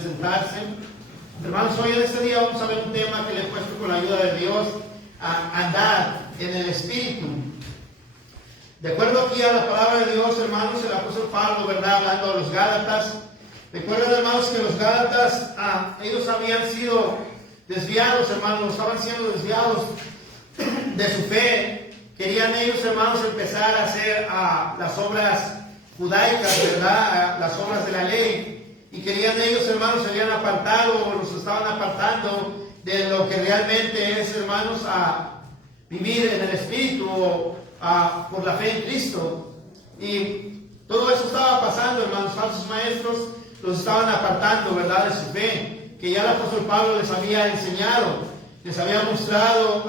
Sentarse. Hermanos, hoy en este día vamos a ver un tema que le he puesto con la ayuda de Dios, a andar en el Espíritu. De acuerdo aquí a la palabra de Dios, hermanos, el apóstol Pablo, ¿verdad?, hablando a los Gálatas. Recuerden, hermanos, que los Gálatas, ellos habían sido desviados, hermanos, estaban siendo desviados de su fe. Querían ellos, hermanos, empezar a hacer las obras judaicas, ¿verdad?, las obras de la ley. Y querían ellos, hermanos, se habían apartado o los estaban apartando de lo que realmente es, hermanos, a vivir en el Espíritu o por la fe en Cristo. Y todo eso estaba pasando, hermanos. Falsos maestros los estaban apartando, ¿verdad?, de su fe, que ya el apóstol Pablo les había enseñado, les había mostrado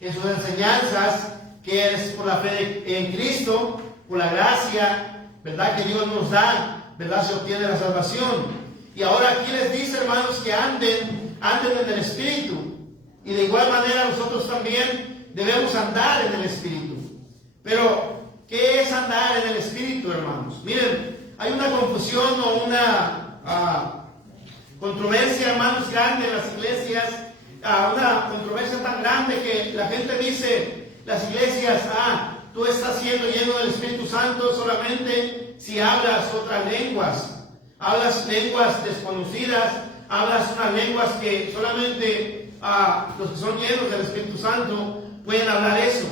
en sus enseñanzas que es por la fe en Cristo, por la gracia, ¿verdad?, que Dios nos da, ¿verdad?, se obtiene la salvación. Y ahora aquí les dice, hermanos, que anden en el Espíritu. Y de igual manera nosotros también debemos andar en el Espíritu. Pero, ¿qué es andar en el Espíritu, hermanos? Miren, hay una confusión o una controversia, hermanos, grande en las iglesias. Una controversia tan grande que la gente dice, las iglesias, tú estás siendo lleno del Espíritu Santo solamente si hablas otras lenguas, hablas lenguas desconocidas, hablas unas lenguas que solamente los que son llenos del Espíritu Santo pueden hablar eso.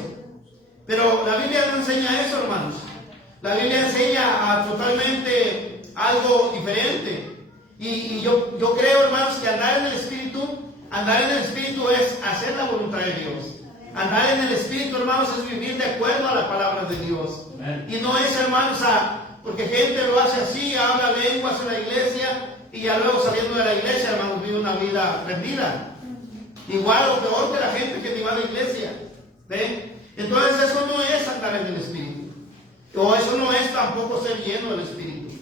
Pero la Biblia no enseña eso, hermanos. La Biblia enseña totalmente algo diferente. Y yo creo, hermanos, que andar en el Espíritu es hacer la voluntad de Dios. Andar en el Espíritu, hermanos, es vivir de acuerdo a la palabra de Dios. Amen. Y no es, hermanos, porque gente lo hace así, habla lenguas en la iglesia y ya luego saliendo de la iglesia, hermanos, vive una vida perdida. Igual o peor que la gente que ni va a la iglesia. ¿Ven? Entonces eso no es andar en el Espíritu. O eso no es tampoco ser lleno del Espíritu.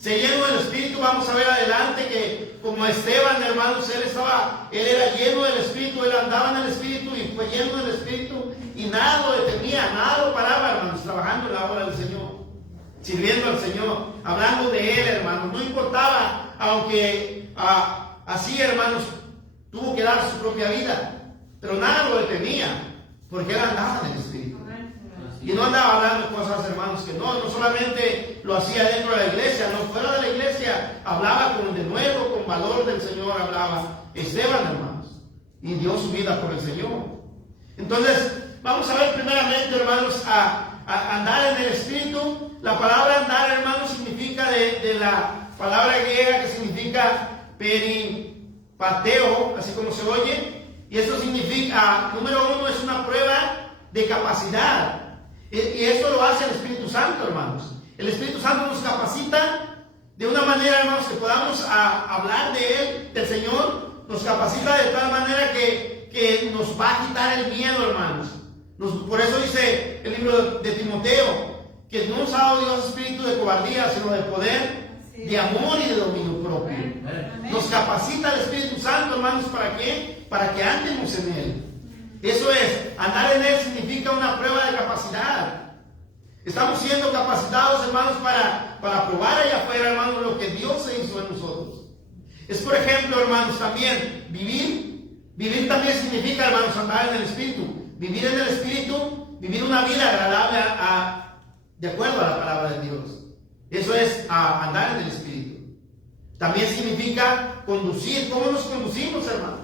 Ser lleno del Espíritu, vamos a ver adelante que como Esteban, hermanos, él era lleno del Espíritu, él andaba en el Espíritu y fue lleno del Espíritu y nada lo detenía, nada lo paraba, hermanos, trabajando en la obra del Señor, sirviendo al Señor, hablando de Él, hermanos, no importaba, aunque así, hermanos, tuvo que dar su propia vida, pero nada lo detenía, porque él andaba en el Espíritu. Y no andaba hablando cosas, hermanos, que no solamente lo hacía dentro de la iglesia, no, fuera de la iglesia, hablaba con denuedo, con valor del Señor, hablaba Esteban, hermanos, y dio su vida por el Señor. Entonces, vamos a ver primeramente, hermanos, a andar en el Espíritu. La palabra andar, hermanos, significa de la palabra griega que significa peripateo, así como se oye, y eso significa, número uno, es una prueba de capacidad. Y esto lo hace el Espíritu Santo, hermanos. El Espíritu Santo nos capacita de una manera, hermanos, que podamos hablar de Él, del Señor. Nos capacita de tal manera que nos va a quitar el miedo, hermanos. Por eso dice el libro de Timoteo, que no nos ha dado Dios espíritu de cobardía, sino de poder, de amor y de dominio propio. Nos capacita el Espíritu Santo, hermanos, ¿para qué? Para que andemos en Él. Eso es, andar en Él significa una prueba de capacidad. Estamos siendo capacitados, hermanos, para probar allá afuera, hermanos, lo que Dios hizo en nosotros. Es, por ejemplo, hermanos, también vivir. Vivir también significa, hermanos, andar en el Espíritu. Vivir en el Espíritu, vivir una vida agradable de acuerdo a la palabra de Dios. Eso es andar en el Espíritu. También significa conducir. ¿Cómo nos conducimos, hermanos?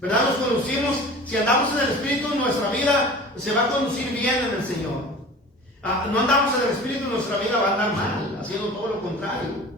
¿Verdad? Nos conducimos, si andamos en el Espíritu, nuestra vida se va a conducir bien en el Señor. No andamos en el Espíritu, nuestra vida va a andar mal, haciendo todo lo contrario.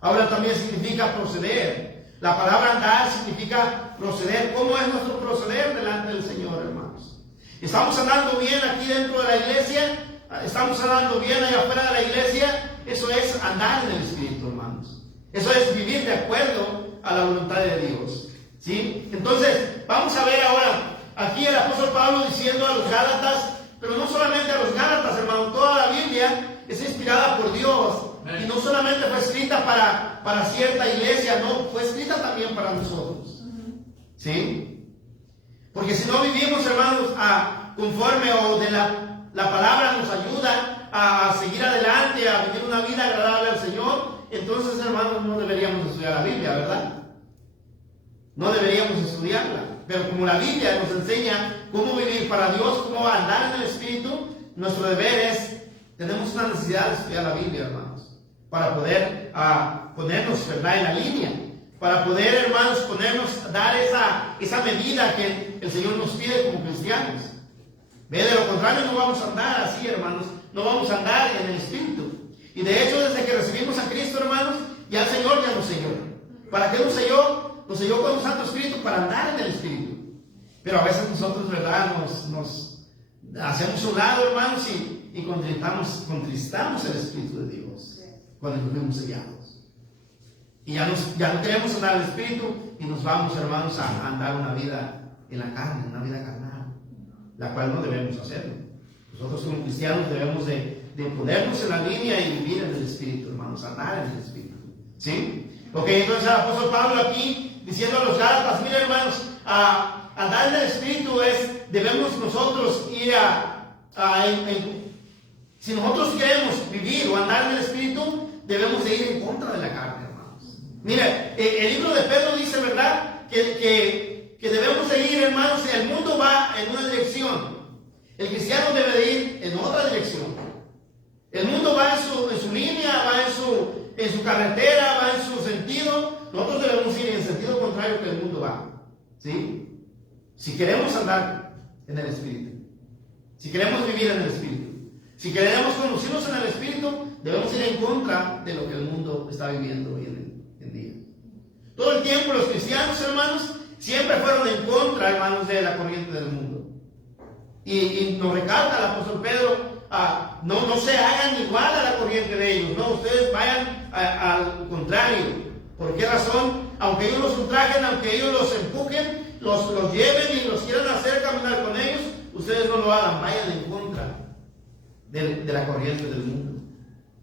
Ahora también significa proceder. La palabra andar significa proceder. ¿Cómo es nuestro proceder delante del Señor, hermanos? ¿Estamos andando bien aquí dentro de la iglesia? ¿Estamos andando bien allá afuera de la iglesia? Eso es andar en el Espíritu, hermanos. Eso es vivir de acuerdo a la voluntad de Dios. ¿Sí? Entonces, vamos a ver ahora, aquí el apóstol Pablo diciendo a los Gálatas, pero no solamente a los Gálatas, hermano, toda la Biblia es inspirada por Dios. Y no solamente fue escrita para cierta iglesia, no, fue escrita también para nosotros. ¿Sí? Porque si no vivimos, hermanos, conforme o de la palabra nos ayuda a seguir adelante, a vivir una vida agradable al Señor, entonces, hermanos, no deberíamos estudiar la Biblia, ¿verdad? No deberíamos estudiarla. Pero como la Biblia nos enseña cómo vivir para Dios, cómo andar en el Espíritu, nuestro deber es, tenemos una necesidad de estudiar la Biblia, hermanos, para poder ponernos, ¿verdad?, en la línea, para poder, hermanos, dar esa medida que el Señor nos pide como cristianos. De lo contrario, no vamos a andar así, hermanos, no vamos a andar en el Espíritu. Y de hecho, desde que recibimos a Cristo, hermanos, ya el Señor ya nos selló. ¿Para qué nos selló? Nos selló con un Santo Espíritu para andar en el Espíritu. Pero a veces nosotros, ¿verdad?, nos hacemos un lado, hermanos, y contristamos el Espíritu de Dios cuando nos vemos sellados. Y ya no queremos andar en el Espíritu y nos vamos, hermanos, a andar una vida en la carne, una vida carnal, la cual no debemos hacerlo. Nosotros como cristianos debemos de ponernos en la línea y vivir en el Espíritu, hermanos, andar en el Espíritu. ¿Sí? Ok, entonces el apóstol Pablo aquí diciendo a los Gálatas, miren, hermanos, andar en el Espíritu debemos nosotros ir si nosotros queremos vivir o andar en el Espíritu, debemos de ir en contra de la carne, hermanos. Mira, el libro de Pedro dice, ¿verdad?, que debemos de ir, hermanos, el mundo va en una dirección, el cristiano debe de ir en otra dirección. El mundo va en su línea, va en su carretera, va en su sentido. Nosotros debemos ir en el sentido contrario que el mundo va. ¿Sí? Si queremos andar en el Espíritu, si queremos vivir en el Espíritu, si queremos conducirnos en el Espíritu, debemos ir en contra de lo que el mundo está viviendo hoy en día. Todo el tiempo los cristianos, hermanos, siempre fueron en contra, hermanos, de la corriente del mundo. Y nos recalca el apóstol Pedro, no se hagan igual a la corriente de ellos, no, ustedes vayan al contrario. ¿Por qué razón? Aunque ellos los ultrajen, aunque ellos los empujen, los lleven y los quieran hacer caminar con ellos, ustedes no lo hagan, vayan en contra de la corriente del mundo.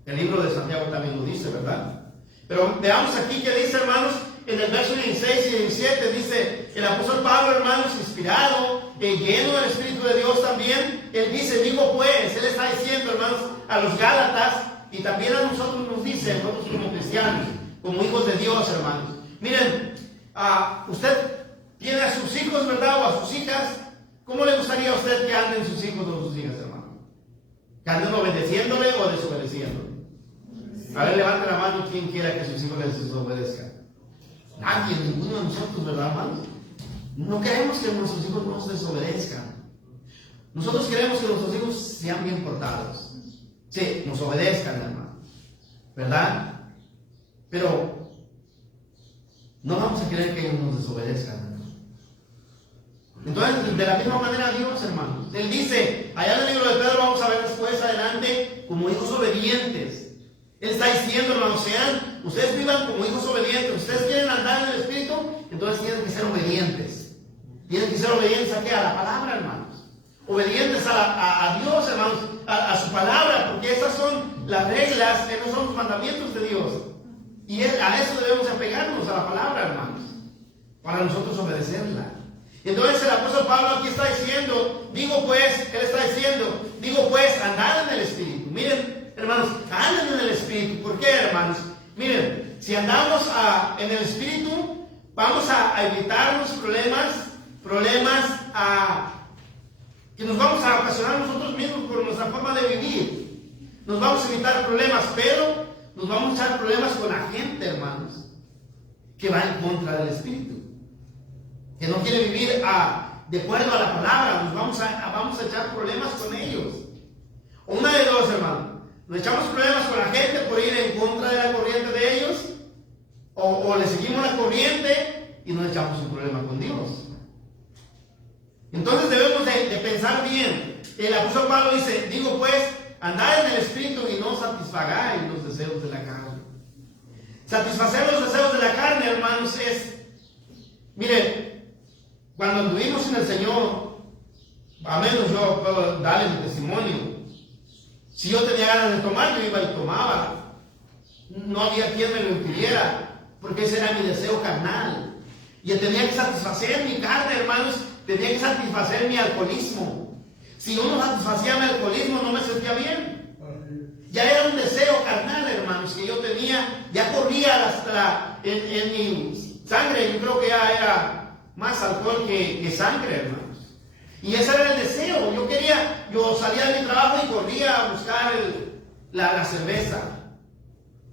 El libro de Santiago también lo dice, ¿verdad? Pero veamos aquí que dice, hermanos, en el verso 16 y 17, dice el apóstol Pablo, hermanos, inspirado, lleno del Espíritu de Dios también, él dice, digo pues, él está diciendo, hermanos, a los Gálatas, y también a nosotros nos dice, nosotros como cristianos, como hijos de Dios, hermanos. Miren, usted tiene a sus hijos, ¿verdad? O a sus hijas. ¿Cómo le gustaría a usted que anden sus hijos o sus hijas, hermano? ¿Que anden obedeciéndole o desobedeciéndole? A ver, levante la mano quien quiera que sus hijos les desobedezcan. Nadie, ninguno de nosotros, ¿verdad, hermanos? No queremos que nuestros hijos nos desobedezcan. Nosotros queremos que nuestros hijos sean bien portados. Sí, nos obedezcan, hermano. ¿Verdad? Pero no vamos a querer que ellos nos desobedezcan, hermano. Entonces, de la misma manera Dios, hermanos. Él dice, allá en el libro de Pedro vamos a ver después adelante, como hijos obedientes. Él está diciendo, hermanos, ustedes vivan como hijos obedientes. Ustedes quieren andar en el Espíritu, entonces tienen que ser obedientes. Tienen que ser obedientes ¿a qué? A la palabra, hermanos. Obedientes a Dios, hermanos, a su palabra, porque estas son las reglas, que no son los mandamientos de Dios. Y a eso debemos apegarnos, a la palabra, hermanos, para nosotros obedecerla. Entonces el apóstol Pablo aquí está diciendo, digo pues, andad en el Espíritu. Miren, hermanos, anden en el Espíritu. ¿Por qué, hermanos? Miren, si andamos en el Espíritu, vamos a evitarnos problemas que nos vamos a ocasionar nosotros mismos por nuestra forma de vivir. Nos vamos a evitar problemas, pero nos vamos a echar problemas con la gente, hermanos, que va en contra del Espíritu, que no quiere vivir de acuerdo a la palabra. Nos vamos a echar problemas con ellos. O una de dos, hermanos. Nos echamos problemas con la gente por ir en contra de la corriente de ellos, o le seguimos la corriente y nos echamos un problema con Dios. Entonces debemos de pensar bien. El apóstol Pablo dice, digo pues, andad en el Espíritu y no satisfagáis los deseos de la carne. Satisfacer los deseos de la carne, hermanos, mire, cuando anduvimos en el Señor, a menos yo puedo darle mi testimonio. Si yo tenía ganas de tomar, yo iba y tomaba. No había quien me lo impidiera, porque ese era mi deseo carnal. Y tenía que satisfacer mi carne, hermanos, tenía que satisfacer mi alcoholismo. Si yo no satisfacía mi alcoholismo, no me sentía bien. Ya era un deseo carnal, hermanos. hermanos, que yo tenía, ya corría hasta en mi sangre. Yo creo que ya era más alcohol que sangre, hermanos. Y ese era el deseo. Yo salía de mi trabajo y corría a buscar la cerveza.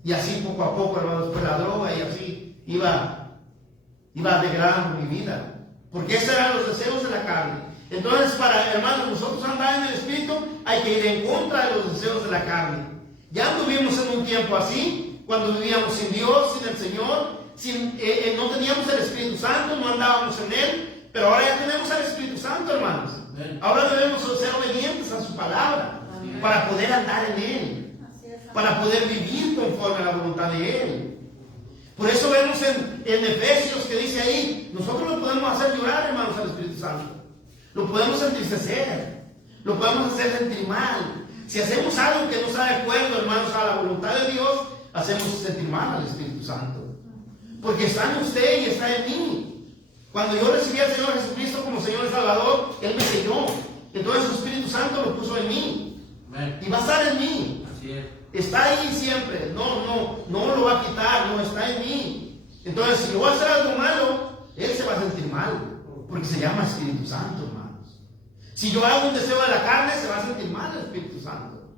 Y así poco a poco, hermanos, después la droga, y así iba degradando mi vida. Porque esos eran los deseos de la carne. Entonces, hermanos, nosotros andar en el Espíritu, hay que ir en contra de los deseos de la carne. Ya anduvimos en un tiempo así, cuando vivíamos sin Dios, sin el Señor, no teníamos el Espíritu Santo, no andábamos en Él, pero ahora ya tenemos al Espíritu Santo, hermanos. Ahora debemos ser obedientes a su palabra, para poder andar en Él, para poder vivir conforme a la voluntad de Él. Por eso vemos en Efesios que dice ahí, nosotros lo podemos hacer llorar, hermanos, al Espíritu Santo. Lo podemos entristecer, lo podemos hacer sentir mal. Si hacemos algo que no está de acuerdo, hermanos, a la voluntad de Dios, hacemos sentir mal al Espíritu Santo. Porque está en usted y está en mí. Cuando yo recibí al Señor Jesucristo como Señor y Salvador, Él me selló. Entonces su Espíritu Santo lo puso en mí. Y va a estar en mí. Así es. Está ahí siempre. No lo va a quitar, no está en mí. Entonces, si yo voy a hacer algo malo, Él se va a sentir mal. Porque se llama Espíritu Santo, hermanos. Si yo hago un deseo de la carne, se va a sentir mal el Espíritu Santo.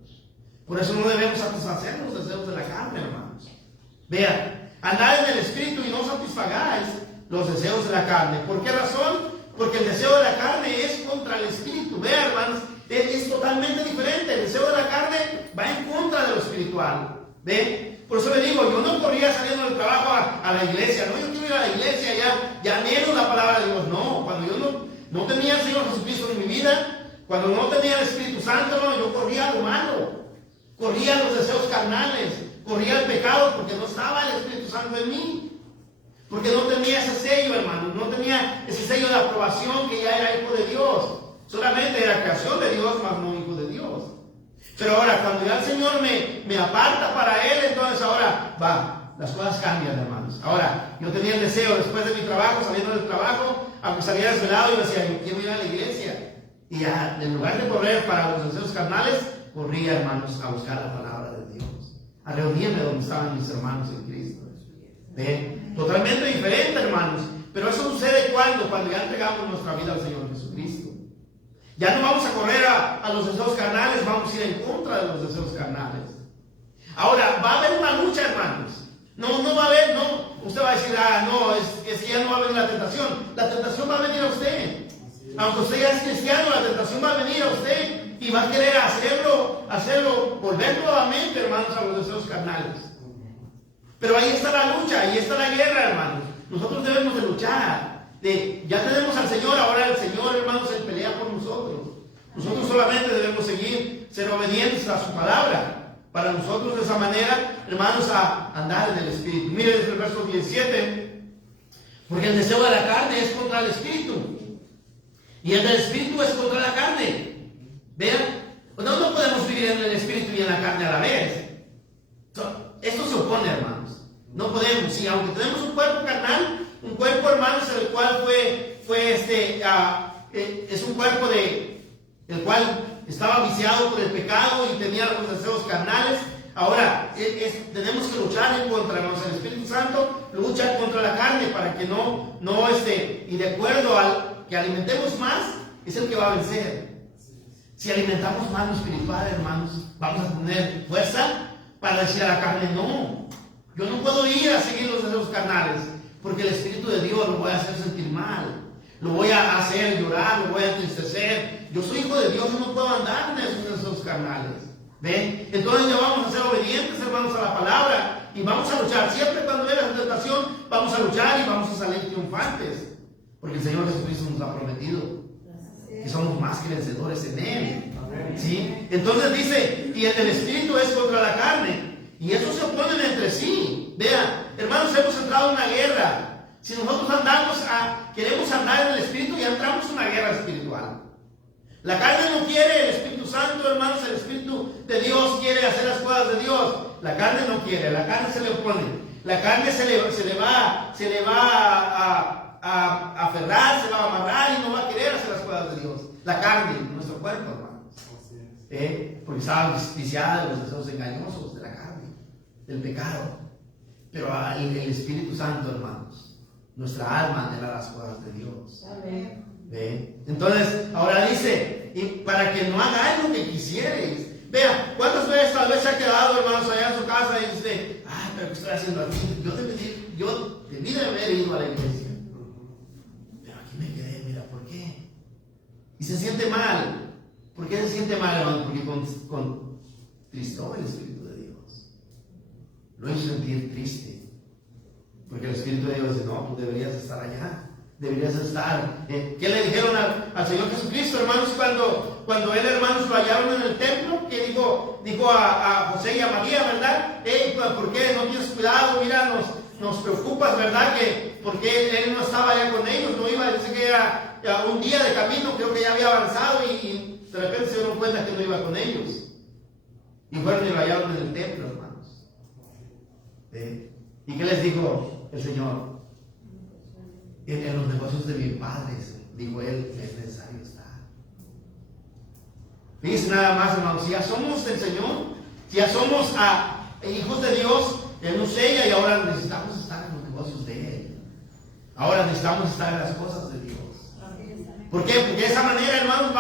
Por eso no debemos satisfacer los deseos de la carne, hermanos. Vean, andad en el Espíritu y no satisfagáis los deseos de la carne. ¿Por qué razón? Porque el deseo de la carne es contra el Espíritu. Vean, hermanos, es totalmente diferente. El deseo de la carne va en contra de lo espiritual. ¿Ven? Por eso le digo, yo no corría saliendo del trabajo a la iglesia. No, yo quiero ir a la iglesia, ya anhelo la palabra de Dios. No, cuando yo no tenía al Señor Jesucristo en mi vida, cuando no tenía el Espíritu Santo, no, yo corría a lo malo. Corría a los deseos carnales, corría al pecado porque no estaba el Espíritu Santo en mí. Porque no tenía ese sello, hermano, no tenía ese sello de aprobación que ya era hijo de Dios. Solamente era creación de Dios, mas no hijo de Dios. Pero ahora, cuando ya el Señor me aparta para Él, entonces ahora las cosas cambian, hermanos. Ahora, yo tenía el deseo después de mi trabajo, saliendo del trabajo, aunque saliera desvelado, yo decía, yo quiero ir a la iglesia. Y ya, en lugar de correr para los deseos carnales, corría, hermanos, a buscar la palabra de Dios, a reunirme donde estaban mis hermanos en Cristo. ¿Ven? Totalmente diferente, hermanos. Pero eso sucede cuando ya entregamos nuestra vida al Señor Jesucristo. Ya no vamos a correr a los deseos carnales, vamos a ir en contra de los deseos carnales. Ahora, va a haber una lucha, hermanos. No va a haber, no. Usted va a decir, no, es que ya no va a venir la tentación. La tentación va a venir a usted. Aunque usted ya es cristiano, la tentación va a venir a usted y va a querer hacerlo, volver nuevamente, hermanos, a los deseos carnales. Pero ahí está la lucha, ahí está la guerra, hermanos. Nosotros debemos de luchar. Ya tenemos al Señor, ahora el Señor, hermanos, Él pelea por nosotros. Nosotros solamente debemos ser obedientes a su palabra. Para nosotros de esa manera, hermanos, a andar en el Espíritu. Miren desde el verso 17. Porque el deseo de la carne es contra el Espíritu. Y el del Espíritu es contra la carne. Vean, no podemos vivir en el Espíritu y en la carne a la vez. Esto se opone, hermanos. No podemos. Si aunque tenemos un cuerpo carnal, un cuerpo, hermanos, el cual es un cuerpo el cual estaba viciado por el pecado y tenía los deseos carnales. Ahora, tenemos que luchar en contra, hermanos. El Espíritu Santo lucha contra la carne para que y de acuerdo al que alimentemos más, es el que va a vencer. Si alimentamos más lo espiritual, hermanos, vamos a tener fuerza para decir a la carne, no, yo no puedo ir a seguir los deseos carnales, porque el Espíritu de Dios lo voy a hacer sentir mal, lo voy a hacer llorar, lo voy a entristecer. Yo soy hijo de Dios, yo no puedo andar en esos deseos carnales. ¿Ven? Entonces ya vamos a ser obedientes, hermanos, a la palabra, y vamos a luchar. Siempre cuando venga la tentación, vamos a luchar y vamos a salir triunfantes, porque el Señor Jesucristo nos ha prometido que somos más que vencedores en Él. ¿Sí? Entonces dice, y el Espíritu es contra la carne, y eso se oponen entre sí. Vean, hermanos, hemos entrado en una guerra. Si nosotros queremos andar en el Espíritu, ya entramos en una guerra espiritual. La carne no quiere, el Espíritu Santo, hermanos, el Espíritu de Dios quiere hacer las cosas de Dios. La carne no quiere, la carne se le opone. La carne se le va a aferrar, se va a amarrar y no va a querer hacer las cosas de Dios. La carne, nuestro cuerpo, hermanos. Porque estaba viciada de los deseos engañosos de la carne. del pecado. Pero el Espíritu Santo, hermanos, nuestra alma anhela las cosas de Dios. Amén. ¿Ve? Entonces, ahora dice, y para que no hagáis lo que quisierais. Vea, ¿cuántas veces tal vez se ha quedado, hermanos, allá en su casa y dice, ay, pero ¿qué estoy haciendo aquí? Yo debí de haber ido a la iglesia. Pero aquí me quedé, mira, ¿por qué? Y se siente mal. ¿Por qué se siente mal, hermano? Porque contristó el Espíritu de Dios. Lo hizo sentir triste. Porque el Espíritu de Dios dice, no, tú deberías estar allá. Deberías estar. ¿Qué le dijeron al Señor Jesucristo, hermanos, cuando él, hermanos, lo hallaron en el templo? Que dijo a José y a María, ¿verdad? Hey, ¿por qué no tienes cuidado? Mira, nos preocupas, ¿verdad? Que porque él no estaba allá con ellos, no iba, dice que era un día de camino, creo que ya había avanzado y de repente se dieron cuenta que no iba con ellos. Y fueron y lo hallaron en el templo, hermanos. ¿Y qué les dijo el Señor? En los negocios de mi padre, dijo él, es necesario estar. Fíjense nada más, hermanos, si ya somos del Señor, si ya somos hijos de Dios, Él nos sella y ahora necesitamos estar en los negocios de Él. Ahora necesitamos estar en las cosas de Dios. ¿Por qué? Porque de esa manera, hermanos,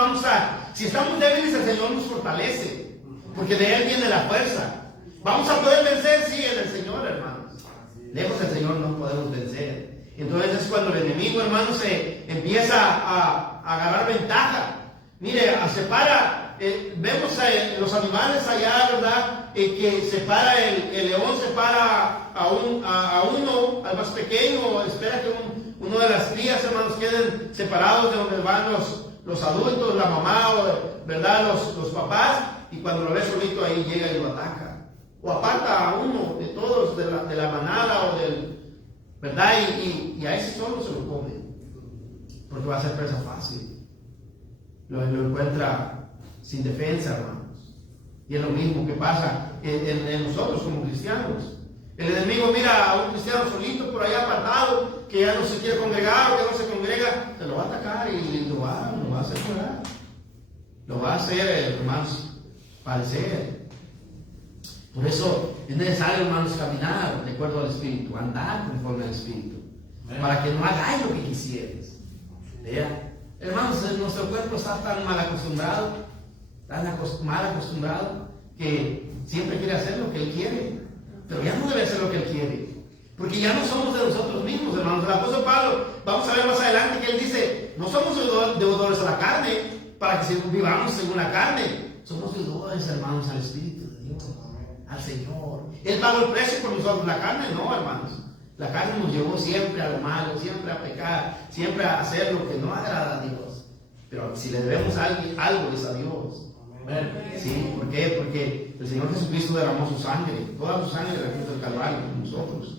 si estamos débiles, el Señor nos fortalece, porque de Él viene la fuerza. ¿Vamos a poder vencer? Sí, en el Señor, hermanos. Lejos del Señor no podemos vencer. Entonces es cuando el enemigo, hermanos, se empieza a agarrar ventaja. Mire, vemos los animales allá, ¿verdad? Que separa el león, separa a uno, al más pequeño, espera que uno de las crías, hermanos, queden separados de donde van los adultos, la mamá, ¿verdad? Los papás, y cuando lo ve solito ahí llega y lo ataca. O aparta a uno de todos, de la manada o ¿verdad? Y a ese solo se lo come, porque va a ser presa fácil. Lo encuentra sin defensa, hermanos. Y es lo mismo que pasa en nosotros como cristianos. El enemigo mira a un cristiano solito por allá apartado, que ya no se quiere congregar o que no se congrega, se lo va a atacar y lo va a hacer llorar. Lo va a hacer, hermanos, padecer. Por eso es necesario, hermanos, caminar de acuerdo al Espíritu, andar conforme al Espíritu, para que no hagáis lo que quisieres. ¿Vea? Hermanos, nuestro cuerpo está tan mal acostumbrado, que siempre quiere hacer lo que él quiere, pero ya no debe hacer lo que él quiere, porque ya no somos de nosotros mismos, hermanos. El apóstol Pablo, vamos a ver más adelante que él dice, no somos deudores a la carne, para que vivamos según la carne, somos deudores, hermanos, al Espíritu de Dios, al Señor. Él pagó el precio por nosotros. La carne no, hermanos. La carne nos llevó siempre a lo malo, siempre a pecar, siempre a hacer lo que no agrada a Dios. Pero si le debemos a alguien, algo es a Dios. ¿Sí? ¿Por qué? Porque el Señor Jesucristo derramó su sangre, toda su sangre en la cruz del Calvario por nosotros,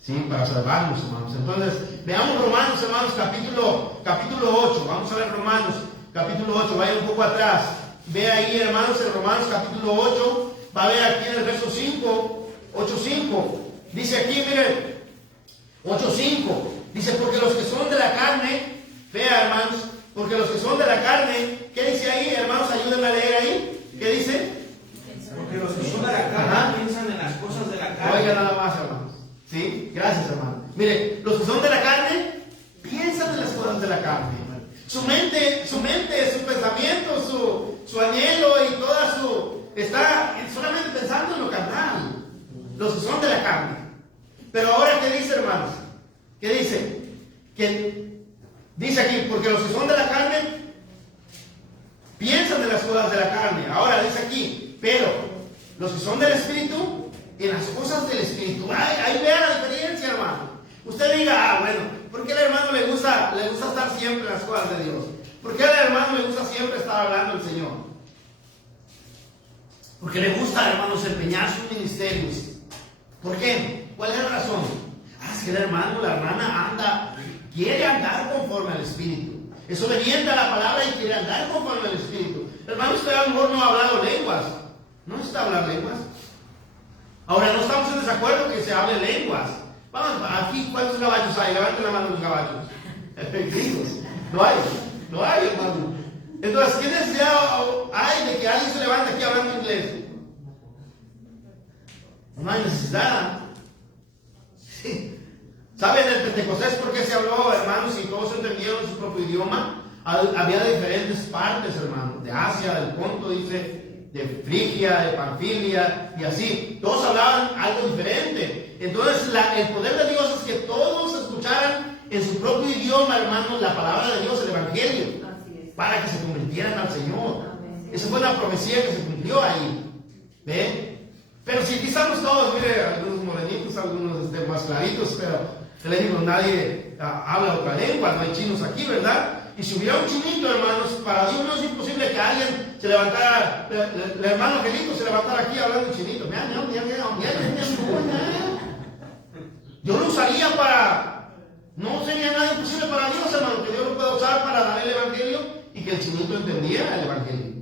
¿sí? Para salvarnos, hermanos. Entonces, veamos Romanos, hermanos, capítulo 8. Vamos a ver Romanos, capítulo 8. Vaya un poco atrás. Ve ahí, hermanos, en Romanos, capítulo 8. Va a ver aquí en el verso 5, 8:5. Dice aquí, miren, 8:5. Dice, porque los que son de la carne, vea, hermanos, porque los que son de la carne, ¿qué dice ahí, hermanos? Ayúdenme a leer ahí. ¿Qué dice? Porque los que son de la carne piensan en las cosas de la carne. Oiga nada más, hermanos. ¿Sí? Gracias, hermano. Mire, los que son de la carne, piensan en las cosas de la carne. Su mente, su pensamiento, su anhelo y toda está solamente pensando en lo carnal. Los que son de la carne. Pero ahora, ¿qué dice, hermanos? ¿Qué dice? Que dice aquí, porque los que son de la carne piensan en las cosas de la carne. Ahora dice aquí, pero los que son del Espíritu, en las cosas del Espíritu. Ahí vea la diferencia, hermano. Usted diga, bueno, ¿por qué al hermano le gusta estar siempre en las cosas de Dios? ¿Por qué al hermano le gusta siempre estar hablando del Señor? Porque le gusta, hermanos, empeñar sus ministerios. ¿Por qué? ¿Cuál es la razón? Es que el hermano, la hermana quiere andar conforme al Espíritu. Es obediente a la palabra y quiere andar conforme al Espíritu. Hermano, usted a lo mejor no ha hablado lenguas. No necesita hablar lenguas. Ahora, no estamos en desacuerdo que se hable lenguas. Vamos, aquí, ¿cuántos caballos hay? Levanten la mano los caballos. Efectivos. No hay, hermano. Entonces, ¿qué necesidad hay de que alguien se levante aquí hablando inglés? No hay necesidad. Sí. ¿Saben el Pentecostés por qué se habló, hermanos, y todos entendieron su propio idioma? Había diferentes partes, hermanos, de Asia, del Ponto, dice, de Frigia, de Panfilia, y así. Todos hablaban algo diferente. Entonces, el poder de Dios es que todos escucharan en su propio idioma, hermanos, la palabra de Dios, el Evangelio, para que se convirtieran al Señor. Esa fue una profecía que se cumplió ahí. ¿Ven? Pero si aquí estamos todos, mire, algunos morenitos, algunos más claritos, pero les digo, nadie habla otra lengua, no hay chinos aquí, ¿verdad? Y si hubiera un chinito, hermanos, para Dios no es imposible que alguien se levantara, el hermano Angelito se levantara aquí hablando en chinito. Yo lo usaría para, no sería nada imposible para Dios, hermano, que Dios lo pueda usar para dar el Evangelio y que el chinito entendiera el Evangelio.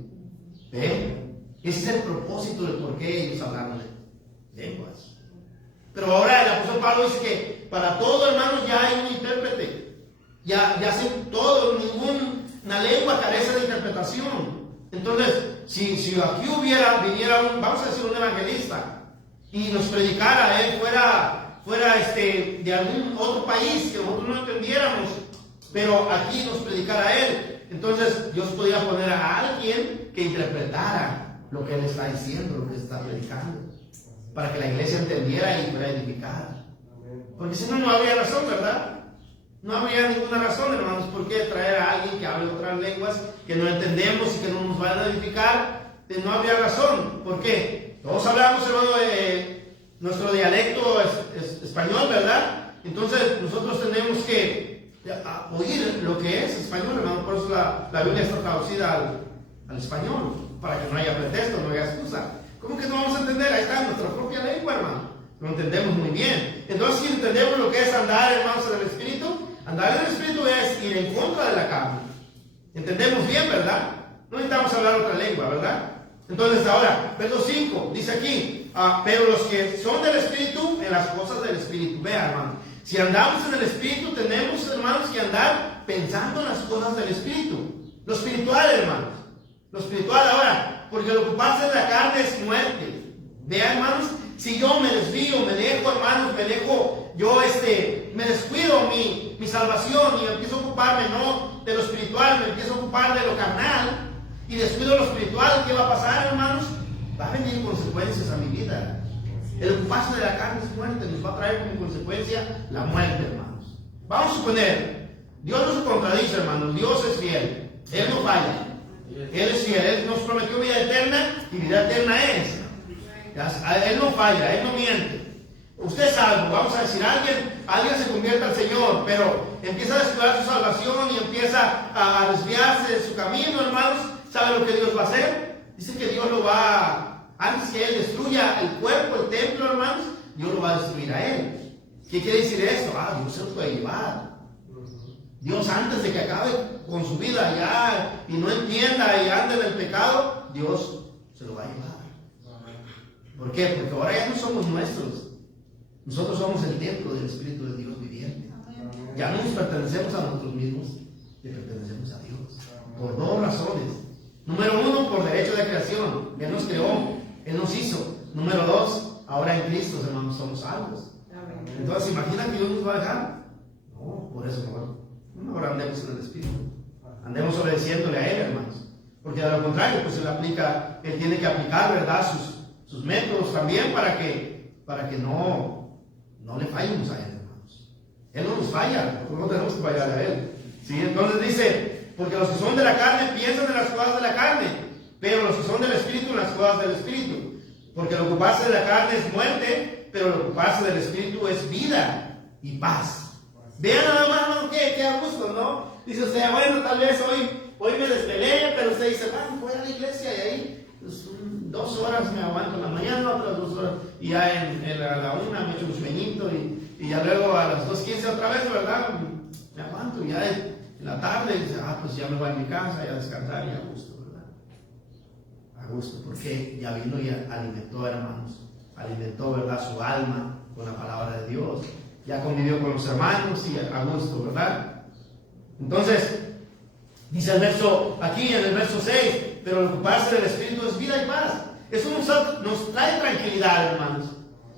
¿Ven? Ese es el propósito de por qué ellos hablaron de lenguas. Pero ahora el apóstol Pablo dice que para todo, hermanos, ya hay un intérprete. Ya hacen todo, ninguna lengua carece de interpretación. Entonces, si aquí viniera vamos a decir, un evangelista y nos predicara, él fuera de algún otro país que nosotros no entendiéramos, pero aquí nos predicara él, entonces Dios podía poner a alguien que interpretara lo que él está diciendo, lo que está predicando, para que la iglesia entendiera y fuera edificada. Porque si no, no habría razón, ¿verdad? No habría ninguna razón, hermanos, por qué traer a alguien que hable otras lenguas que no entendemos y que no nos van a edificar. No habría razón. ¿Por qué? Todos hablamos, hermano, nuestro dialecto es español, ¿verdad? Entonces nosotros tenemos que oír lo que es español, hermano. Por eso la Biblia está traducida al español, para que no haya pretexto, no haya excusa. ¿Cómo que no vamos a entender? Ahí está nuestra propia lengua, hermano. Lo entendemos muy bien. Entonces, si entendemos lo que es andar, hermanos, en el Espíritu, andar en el Espíritu es ir en contra de la carne. Entendemos bien, ¿verdad? No necesitamos hablar otra lengua, ¿verdad? Entonces, ahora, verso 5, dice aquí, pero los que son del Espíritu, en las cosas del Espíritu. Vea, hermano, si andamos en el Espíritu, tenemos, hermanos, que andar pensando en las cosas del Espíritu. Lo espiritual, hermanos. Lo espiritual ahora, porque lo que pasa en la carne es muerte. Vea, hermanos, si yo me desvío, me dejo, hermanos, me descuido mi salvación y empiezo a ocuparme no de lo espiritual, me empiezo a ocupar de lo carnal y descuido lo espiritual, ¿qué va a pasar, hermanos? Va a venir consecuencias a mi vida. El ocuparse de la carne es muerte, nos va a traer como consecuencia la muerte, hermanos. Vamos a suponer, Dios no se contradice, hermanos, Dios es fiel, Él no falla, Él es fiel, Él nos prometió vida eterna y vida eterna es. Él no falla, Él no miente. Usted es salvo, vamos a decir, alguien se convierte al Señor, pero empieza a descuidar su salvación y empieza a desviarse de su camino, hermanos. ¿Sabe lo que Dios va a hacer? Dice que Dios lo va, antes que Él destruya el cuerpo, el templo, hermanos, Dios lo va a destruir a Él. ¿Qué quiere decir esto? Dios se lo puede llevar. Dios, antes de que acabe con su vida ya y no entienda y ande en el pecado, Dios se lo va a llevar. ¿Por qué? Porque ahora ya no somos nuestros. Nosotros somos el templo del Espíritu de Dios viviente. Ya no nos pertenecemos a nosotros mismos, le pertenecemos a Dios. Por dos razones. Número uno, por derecho de creación. Él nos creó, Él nos hizo. Número dos, ahora en Cristo, hermanos, somos salvos. Entonces, ¿imaginan que Dios nos va a dejar? No, por eso no. Ahora andemos en el Espíritu. Andemos obedeciéndole a Él, hermanos. Porque de lo contrario, pues Él tiene que aplicar, ¿verdad?, sus métodos también para que no le fallemos a Él, hermanos. Él no nos falla, nosotros no tenemos que fallar a Él. ¿Sí? Entonces dice, porque los que son de la carne piensan en las cosas de la carne, pero los que son del Espíritu en las cosas del Espíritu. Porque lo ocuparse de la carne es muerte, pero lo ocuparse del Espíritu es vida y paz. Vean nada más, hermano, qué a gusto, ¿no? Dice usted, bueno, tal vez hoy me desvelé, pero usted dice, voy a la iglesia y ahí pues, 2 horas me aguanto en la mañana, otras 2 horas, y ya a la 1 me echo un sueñito, y ya luego a las 2:15 otra vez, ¿verdad? Me aguanto, y ya en la tarde, dice, pues ya me voy a mi casa, ya a descansar, y a gusto, ¿verdad? A gusto, porque ya vino y alimentó, hermanos, ¿verdad?, su alma con la palabra de Dios, ya convivió con los hermanos, y a gusto, ¿verdad? Entonces, dice aquí en el verso 6, pero el ocuparse del Espíritu es vida y paz. Eso nos trae tranquilidad, hermanos.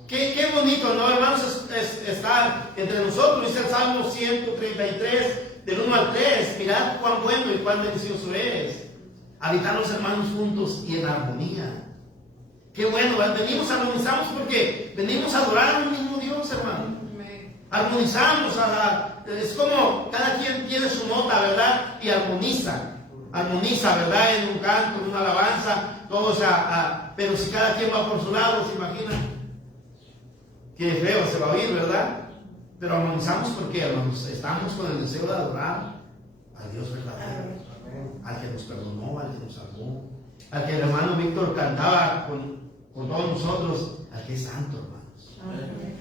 Qué bonito, ¿no, hermanos? Es estar entre nosotros. Dice el Salmo 133, del 1 al 3. Mirad cuán bueno y cuán delicioso es habitar los hermanos juntos y en armonía. Qué bueno, armonizamos porque venimos a adorar al mismo Dios, hermano. Armonizamos, es como cada quien tiene su nota, ¿verdad? Y armoniza, ¿verdad? En un canto, en una alabanza, todo, pero si cada quien va por su lado, ¿se imaginan? Qué feo se va a oír, ¿verdad? Pero armonizamos porque, hermanos, estamos con el deseo de adorar al Dios verdadero, al que nos perdonó, al que nos salvó, al que el hermano Víctor cantaba con todos nosotros, al que es santo, hermanos.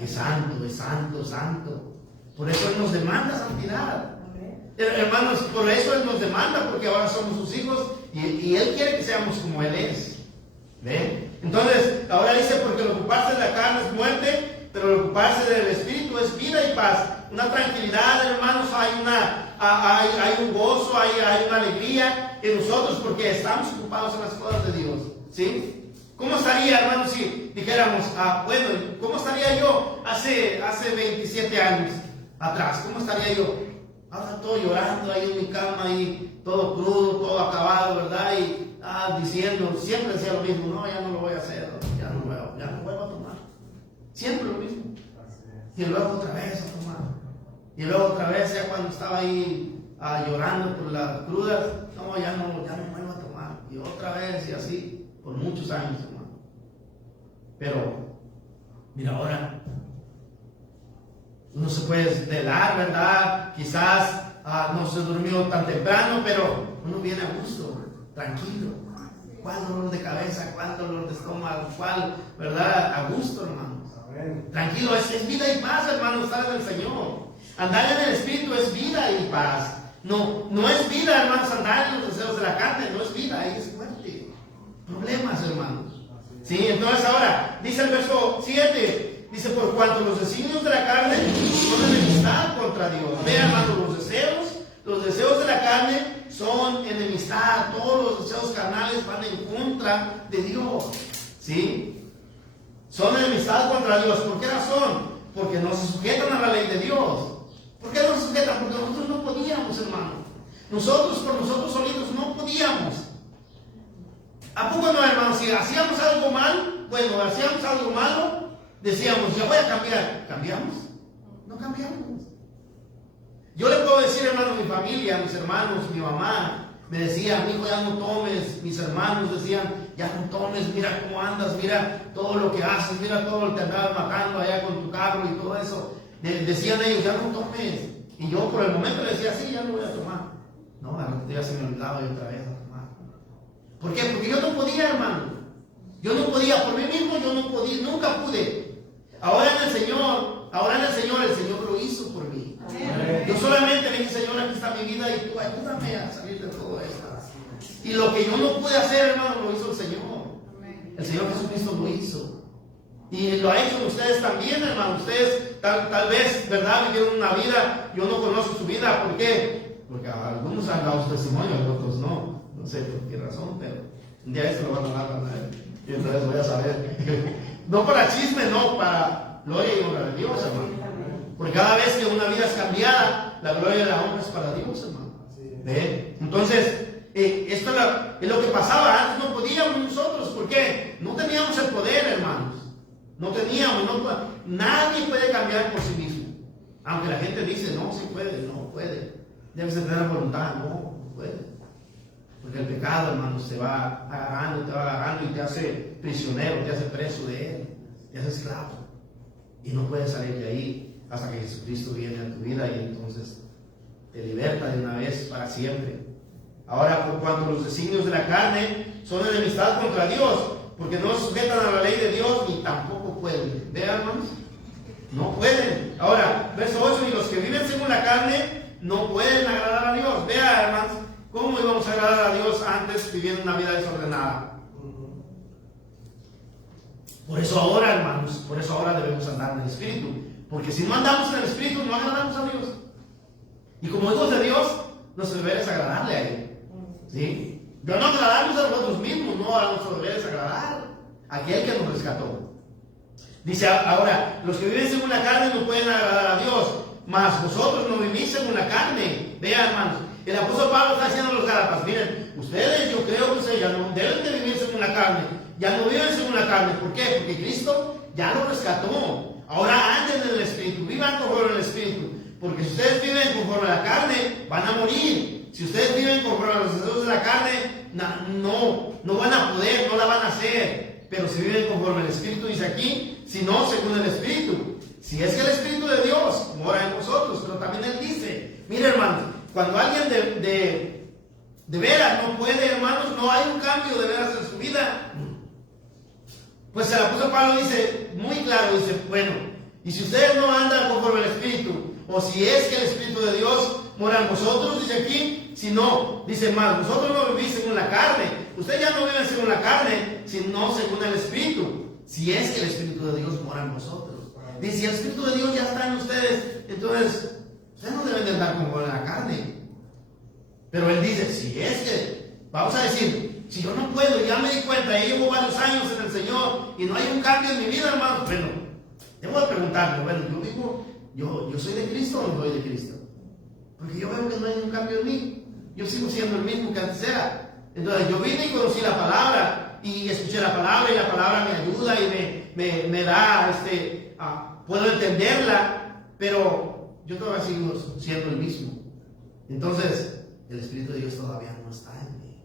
Es santo, es santo, santo. Por eso Él nos demanda santidad. Hermanos, por eso Él nos demanda, porque ahora somos sus hijos y Él quiere que seamos como Él es. ¿Ven? Entonces, ahora dice, porque el ocuparse de la carne es muerte, pero el ocuparse del Espíritu es vida y paz. Una tranquilidad, hermanos, hay un gozo, hay una alegría en nosotros porque estamos ocupados en las cosas de Dios. ¿Sí? ¿Cómo estaría, hermanos, si dijéramos, bueno, ¿cómo estaría yo hace 27 años atrás? ¿Cómo estaría yo? Ahora todo llorando ahí en mi cama, ahí todo crudo, todo acabado, ¿verdad? Y diciendo, siempre decía lo mismo, no, ya no lo voy a hacer, ya no vuelvo a tomar. Siempre lo mismo. Y luego otra vez a tomar. Y luego otra vez, ya cuando estaba ahí llorando por las crudas, no, ya no vuelvo a tomar. Y otra vez, y así, por muchos años, hermano. Pero, mira, ahora uno se puede desvelar, ¿verdad? Quizás no se durmió tan temprano, pero uno viene a gusto, tranquilo. ¿Cuál dolor de cabeza? ¿Cuál dolor de estómago? ¿Cuál, verdad? A gusto, hermanos. Tranquilo, es vida y paz, hermano, estar en el Señor. Andar en el Espíritu es vida y paz. No es vida, hermanos, andar en los deseos de la carne, no es vida, ahí es muerte. Problemas, hermanos. Sí, entonces ahora, dice el verso 7, dice, por cuanto los designios de la carne son enemistad contra Dios. Vean, hermanos, los deseos de la carne son enemistad. Todos los deseos carnales van en contra de Dios. ¿Sí? Son enemistad contra Dios. ¿Por qué razón? Porque no se sujetan a la ley de Dios. ¿Por qué no se sujetan? Porque nosotros no podíamos, hermano. Nosotros por nosotros solitos no podíamos. ¿A poco no, hermano? Si hacíamos algo mal, hacíamos algo malo, decíamos, ya voy a cambiar. ¿Cambiamos? No cambiamos. Yo le puedo decir, hermano, mi familia, mis hermanos, mi mamá, me decía, hijo, ya no tomes. Mis hermanos decían, ya no tomes, mira cómo andas, mira todo lo que haces, mira todo lo que andabas matando allá con tu carro y todo eso. Decían ellos, ya no tomes. Y yo por el momento le decía, sí, ya no voy a tomar. No, al otro día se me olvidaba y otra vez a tomar. ¿Por qué? Porque yo no podía, hermano. Yo no podía, por mí mismo yo no podía, nunca pude. Ahora en el Señor lo hizo por mí. Amén. Yo solamente le dije, Señor, aquí está mi vida y tú ayúdame a salir de todo esto. Y lo que yo no pude hacer, hermano, lo hizo el Señor. Amén. El Señor Jesucristo lo hizo. Y lo ha hecho ustedes también, hermano. Ustedes tal vez, ¿verdad?, vivieron una vida, yo no conozco su vida. ¿Por qué? Porque algunos han dado su testimonio, otros no. No sé por qué razón, pero un día esto lo van a dar, y entonces voy a saber. No para chisme, no, para gloria y honra de Dios, hermano. Porque cada vez que una vida es cambiada, la gloria y la honra es para Dios, hermano. ¿Ve? Entonces, esto es lo que pasaba. Antes no podíamos nosotros. ¿Por qué? No teníamos el poder, hermanos. No teníamos. Nadie puede cambiar por sí mismo. Aunque la gente dice, no, sí puede, no puede. Debes de tener voluntad. No puede. Porque el pecado, hermanos, te va agarrando y te hace prisionero, te hace preso de él, te hace esclavo. Y no puedes salir de ahí hasta que Jesucristo viene a tu vida y entonces te liberta de una vez para siempre. Ahora, por cuanto los designios de la carne son enemistad contra Dios, porque no se sujetan a la ley de Dios ni tampoco pueden. ¿Vean, hermanos? No pueden. Ahora, verso 8, y los que viven según la carne no pueden agradar a Dios. Vean, hermanos, ¿cómo íbamos a agradar a Dios antes viviendo una vida desordenada? Por eso ahora, hermanos, debemos andar en el Espíritu. Porque si no andamos en el Espíritu, no agradamos a Dios. Y como hijos de Dios, nuestro deber es agradarle a Él. ¿Sí? Pero no agradarnos a nosotros mismos, no, a nuestro deber es agradar a aquel que nos rescató. Dice ahora, los que viven según la carne no pueden agradar a Dios, mas vosotros no vivís según la carne. Vean, hermanos, el apóstol Pablo está diciendo a los Gálatas, miren, ustedes, yo creo que ustedes ya no deben de vivir según la carne, ya no viven según la carne. ¿Por qué? Porque Cristo ya lo rescató. Ahora anden en el Espíritu, vivan conforme al Espíritu. Porque si ustedes viven conforme a la carne, van a morir. Si ustedes viven conforme a los deseos de la carne, no van a poder, no la van a hacer. Pero si viven conforme al Espíritu, dice aquí, si no, según el Espíritu. Si es que el Espíritu de Dios mora en vosotros, pero también Él dice, mire hermanos, cuando alguien de veras no puede, hermanos, no hay un cambio de veras en su vida, pues el apóstol Pablo dice, muy claro, dice, bueno, y si ustedes no andan conforme al Espíritu, o si es que el Espíritu de Dios mora en vosotros, dice aquí, si no, dice más, vosotros no vivís según la carne, ustedes ya no viven según la carne, sino según el Espíritu, si es que el Espíritu de Dios mora en vosotros. Dice, si el Espíritu de Dios ya está en ustedes, entonces, ustedes no deben de andar conforme a la carne. Pero él dice, si es que, vamos a decir, si yo no puedo, ya me di cuenta, ya llevo varios años en el Señor y no hay un cambio en mi vida, hermano, bueno, debo de preguntarme, bueno, yo soy de Cristo o no soy de Cristo, porque yo veo que no hay un cambio en mí, yo sigo siendo el mismo que antes era. Entonces yo vine y conocí la palabra y escuché la palabra y la palabra me ayuda y me da, puedo entenderla, pero yo todavía sigo siendo el mismo. Entonces el Espíritu de Dios todavía no está en mí.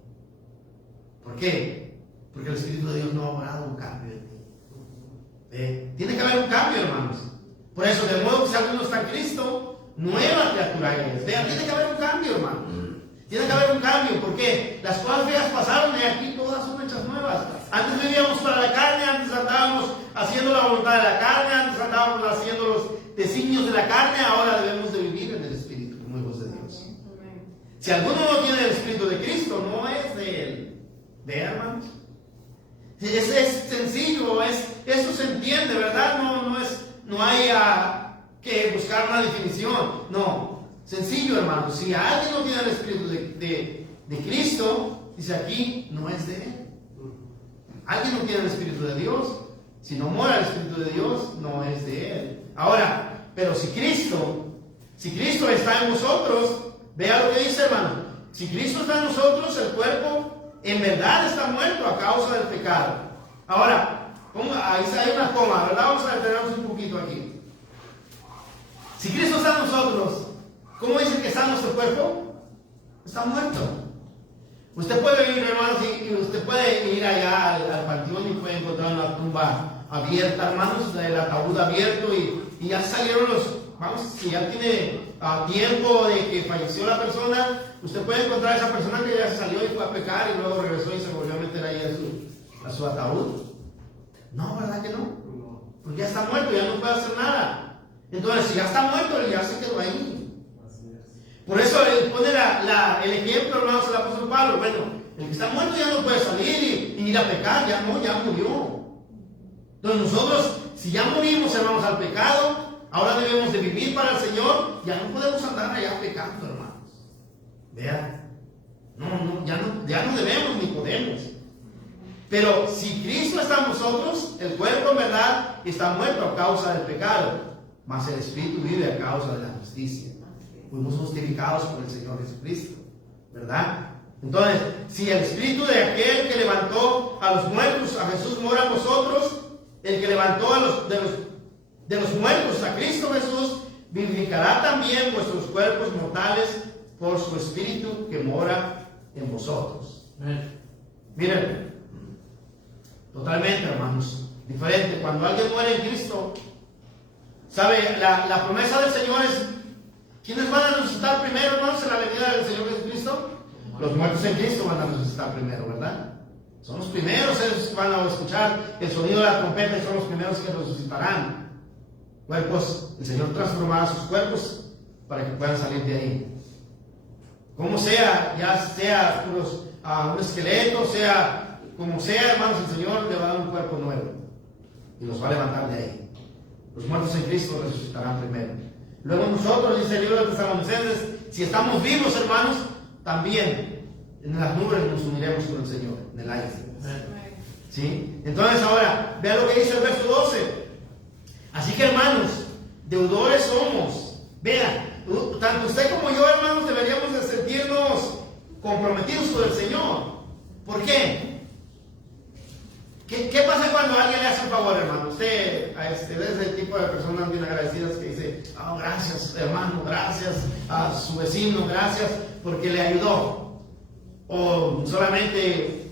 ¿Por qué? Porque el Espíritu de Dios no ha obrado un cambio en mí. Tiene que haber un cambio, hermanos. Por eso, de modo que si alguno está en Cristo, nueva criatura es. Vean, tiene que haber un cambio, hermano. Tiene que haber un cambio. ¿Por qué? Las cosas viejas pasaron y aquí todas son hechas nuevas. Antes vivíamos para la carne, antes andábamos haciendo la voluntad de la carne, antes andábamos haciendo los designios de la carne, ahora debemos de vivir en el Espíritu, como hijos de Dios. Si alguno no tiene el Espíritu de Cristo, no es de Él. ¿Vean, hermanos? Es sencillo, eso se entiende, ¿verdad? No hay que buscar una definición. No, sencillo, hermanos. Si alguien no tiene el Espíritu de Cristo, dice aquí, no es de Él. Alguien no tiene el Espíritu de Dios. Si no mora el Espíritu de Dios, no es de Él. Ahora, pero si Cristo está en vosotros, vea lo que dice, hermano. Si Cristo está en nosotros, el cuerpo en verdad está muerto a causa del pecado. Ahora, ahí hay una coma, ¿verdad? Vamos a detenernos un poquito aquí. Si Cristo está en nosotros, ¿cómo dice que está nuestro cuerpo? Está muerto. Usted puede ir, hermanos, y usted puede ir allá al panteón y puede encontrar una tumba abierta, hermanos, el ataúd abierto y ya salieron si ya tiene tiempo de que falleció la persona, usted puede encontrar a esa persona que ya salió y fue a pecar y luego regresó y se volvió a meter ahí a su ataúd. No, ¿verdad que no? Porque ya está muerto, ya no puede hacer nada. Entonces, si ya está muerto, ya se quedó ahí. Por eso él pone el ejemplo, hermanos, el apóstol Pablo. Bueno, el que está muerto ya no puede salir y ir a pecar, ya murió. Entonces nosotros, si ya morimos, hermanos, al pecado, ahora debemos de vivir para el Señor, ya no podemos andar allá pecando, hermanos. Vean, ya no debemos ni podemos. Pero si Cristo está en nosotros, el cuerpo en verdad está muerto a causa del pecado, mas el Espíritu vive a causa de la justicia. Fuimos justificados por el Señor Jesucristo, ¿verdad? Entonces, si el Espíritu de aquel que levantó a los muertos, a Jesús, mora en vosotros, el que levantó de los muertos a Cristo Jesús, vivificará también vuestros cuerpos mortales por su Espíritu que mora en vosotros. Miren, totalmente, hermanos, diferente. Cuando alguien muere en Cristo, ¿sabe? La promesa del Señor es, ¿quiénes van a resucitar primero, hermanos, en la venida del Señor Jesucristo? Los muertos en Cristo van a resucitar primero, ¿verdad? Son los primeros que van a escuchar el sonido de la trompeta y son los primeros que resucitarán. Cuerpos, el Señor transformará sus cuerpos para que puedan salir de ahí. Como sea, ya sea un esqueleto, sea como sea, hermanos, el Señor le va a dar un cuerpo nuevo y los va a levantar de ahí. Los muertos en Cristo resucitarán primero. Luego nosotros, dice el libro de los Tesalonicenses, si estamos vivos, hermanos, también en las nubes nos uniremos con el Señor, en el aire. ¿Sí? Entonces ahora, vean lo que dice el verso 12. Así que, hermanos, deudores somos. Vean, tanto usted como yo, hermanos, deberíamos de sentirnos comprometidos con el Señor. ¿Por qué? ¿Qué pasa cuando alguien le hace un favor, hermano? Usted es el tipo de personas bien agradecidas que dice, oh, gracias, hermano, gracias a su vecino, gracias porque le ayudó. O solamente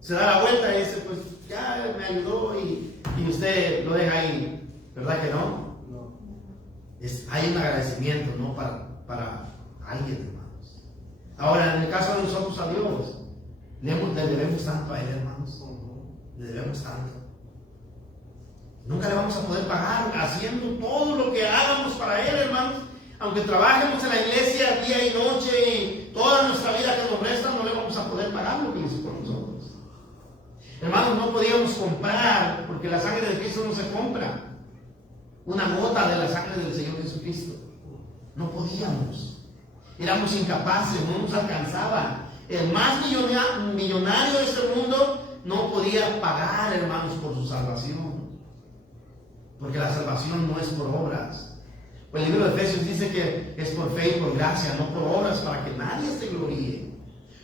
se da la vuelta y dice, pues ya me ayudó y usted lo deja ahí. ¿Verdad que no? No. Hay un agradecimiento, ¿no? Para alguien, hermanos. Ahora, en el caso de nosotros a Dios, le debemos tanto a Él, hermanos. Le debemos tanto. Nunca le vamos a poder pagar haciendo todo lo que hagamos para Él, hermanos. Aunque trabajemos en la iglesia día y noche y toda nuestra vida que nos resta, no le vamos a poder pagar lo que hizo por nosotros. Hermanos, no podíamos comprar, porque la sangre de Cristo no se compra, una gota de la sangre del Señor Jesucristo. No podíamos. Éramos incapaces, no nos alcanzaba. El más millonario de este mundo no podía pagar, hermanos, por su salvación. Porque la salvación no es por obras. Pues el libro de Efesios dice que es por fe y por gracia, no por obras, para que nadie se gloríe.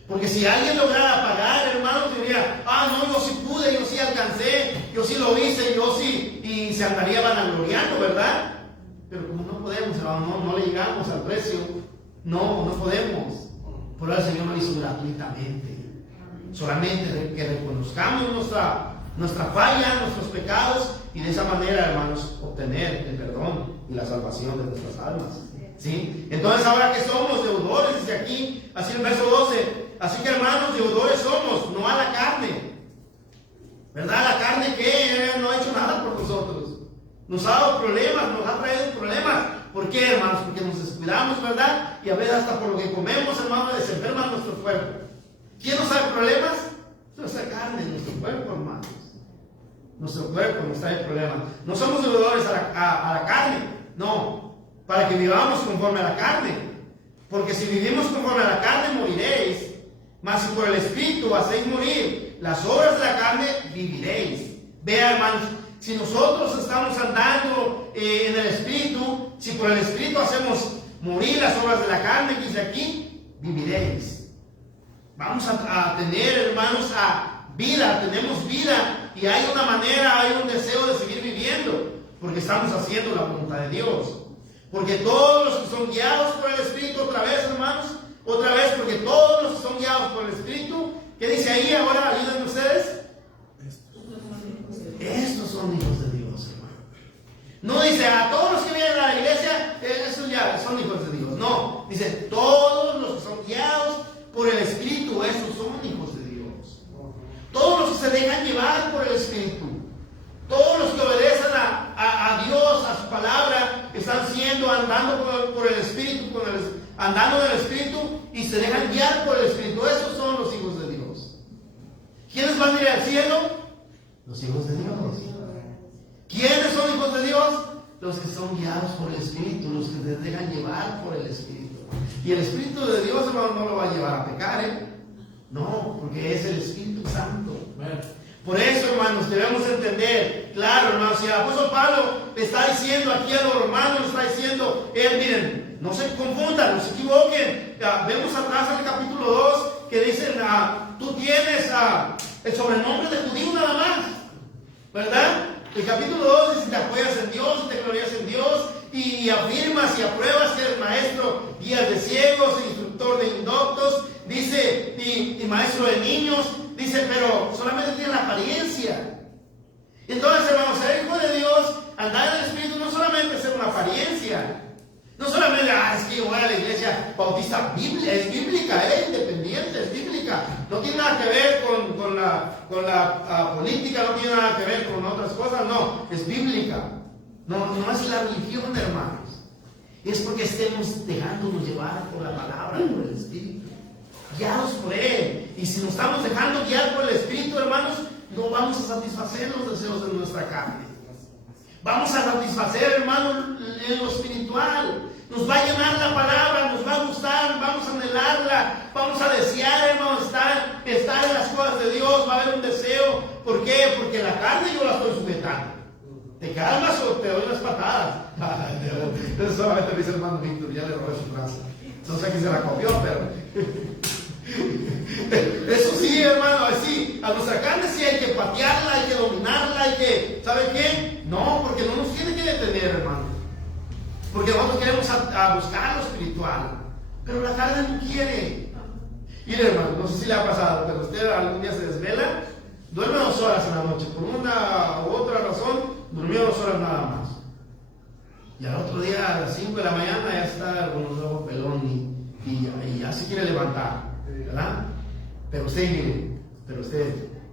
Porque si alguien lograra pagar, hermanos, diría, no, yo sí pude, yo sí alcancé, yo sí lo hice, yo sí, y se andaría vanagloriando, ¿verdad? Pero como no podemos, hermano, no le llegamos al precio, no podemos. Por eso el Señor lo hizo gratuitamente. Solamente que reconozcamos nuestra falla, nuestros pecados, y de esa manera, hermanos, obtener el perdón y la salvación de nuestras almas. ¿Sí? Entonces, ahora que somos deudores, desde aquí, así en el verso 12, así que, hermanos, deudores somos, no a la carne. ¿Verdad? La carne que no ha hecho nada por nosotros. Nos ha dado problemas, nos ha traído problemas. ¿Por qué, hermanos? Porque nos descuidamos, ¿verdad? Y a veces hasta por lo que comemos, hermanos, desenferma nuestro cuerpo. ¿Quién nos trae problemas? Nuestra carne, nuestro cuerpo, hermanos. Nuestro cuerpo nos trae problemas. No somos deudores a la carne, no, para que vivamos conforme a la carne. Porque si vivimos conforme a la carne, moriréis. Mas si por el Espíritu hacéis morir las obras de la carne, viviréis. Vea, hermanos, si nosotros estamos andando en el Espíritu, si por el Espíritu hacemos morir las obras de la carne, que dice aquí, viviréis. Vamos a tener, hermanos, vida, tenemos vida, y hay una manera, hay un deseo de seguir viviendo, porque estamos haciendo la voluntad de Dios. Porque todos los que son guiados por el Espíritu, otra vez, hermanos, otra vez, porque todos los que son guiados por el Espíritu, ¿qué dice ahí ahora? Ayúdenme ustedes. Estos son hijos de Dios, hermano. No dice a todos los que vienen a la iglesia, esos ya son hijos de Dios. No, dice todos los que son guiados por el Espíritu, esos son hijos de Dios. Todos los que se dejan llevar por el Espíritu, todos los que obedecen a Dios, a su palabra, están andando por el Espíritu, andando en el Espíritu y se dejan guiar por el Espíritu. Esos son los hijos de Dios. ¿Quiénes van a ir al cielo? Los hijos de Dios. ¿Quiénes son hijos de Dios? Los que son guiados por el Espíritu, los que se dejan llevar por el Espíritu. Y el Espíritu de Dios, hermano, no lo va a llevar a pecar, ¿eh? No, porque es el Espíritu Santo. Por eso, hermanos, debemos entender, claro, hermanos, si el apóstol Pablo le está diciendo aquí a los romanos, le está diciendo, miren, no se confundan, no se equivoquen. Vemos atrás en el capítulo 2 que dicen, tú tienes el sobrenombre de judío nada más, ¿verdad? El capítulo 2 dice, te apoyas en Dios, te glorias en Dios, y afirmas y apruebas que eres maestro, guías de ciegos, instructor de indoctos, dice, y maestro de niños, dice, pero solamente tiene la apariencia. Entonces, hermanos, ser hijo de Dios, andar en el Espíritu, no solamente es una apariencia, no solamente, es que yo voy a la iglesia bautista, es bíblica, es independiente, es bíblica, no tiene nada que ver con la política, no tiene nada que ver con otras cosas, no, es bíblica. No es la religión, hermanos. Es porque estemos dejándonos llevar por la palabra, por el Espíritu, guiados por Él. Y si nos estamos dejando guiar por el Espíritu, hermanos, no vamos a satisfacer los deseos de nuestra carne. Vamos a satisfacer, hermanos, en lo espiritual. Nos va a llenar la palabra, nos va a gustar, vamos a anhelarla, vamos a desear, hermanos, estar en las cosas de Dios. Va a haber un deseo. ¿Por qué? Porque la carne yo la estoy sujetando. ¿te calmas o te doy unas patadas? Eso solamente lo dice el hermano Víctor, ya le robé su frase. No sé quién se la copió, pero... Eso sí, hermano, sí, a nuestra carne sí hay que patearla, hay que dominarla, hay que, ¿sabe qué? No, porque no nos tiene que detener, hermano. Porque nosotros queremos a buscar lo espiritual, pero la carne no quiere. Mire, hermano, no sé si le ha pasado, pero usted algún día se desvela, duerme 2 horas en la noche, por una u otra razón, durmió 2 horas nada más. Y al otro día, a las 5 de la mañana, ya está con los ojos pelón y ya se quiere levantar, ¿verdad? Pero usted,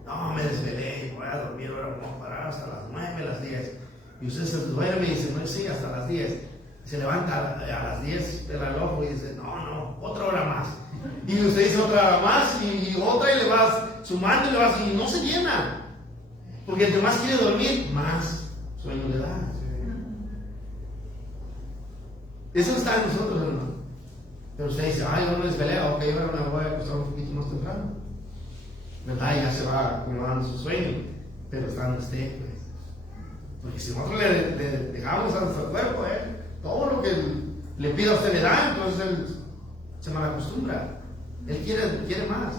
no, me desvelé, voy a dormir, ahora vamos a parar hasta las 9, las 10. Y usted se duerme y dice, no, sí, hasta las 10. Se levanta a las 10 del reloj y dice, no, otra hora más. Y usted dice otra hora más y otra, y le vas sumando y le vas, y no se llena. Porque entre más quiere dormir, más sueño le da. Eso está en nosotros, hermano. Pero usted dice, yo no me desvelé, ok, ahora me voy a acostar un poquito más temprano, ¿verdad? Y ya se va acomodando su sueño, pero está en usted, pues. Porque si nosotros le dejamos a nuestro cuerpo, todo lo que le pida a usted le da, entonces él se malacostumbra. Él quiere más.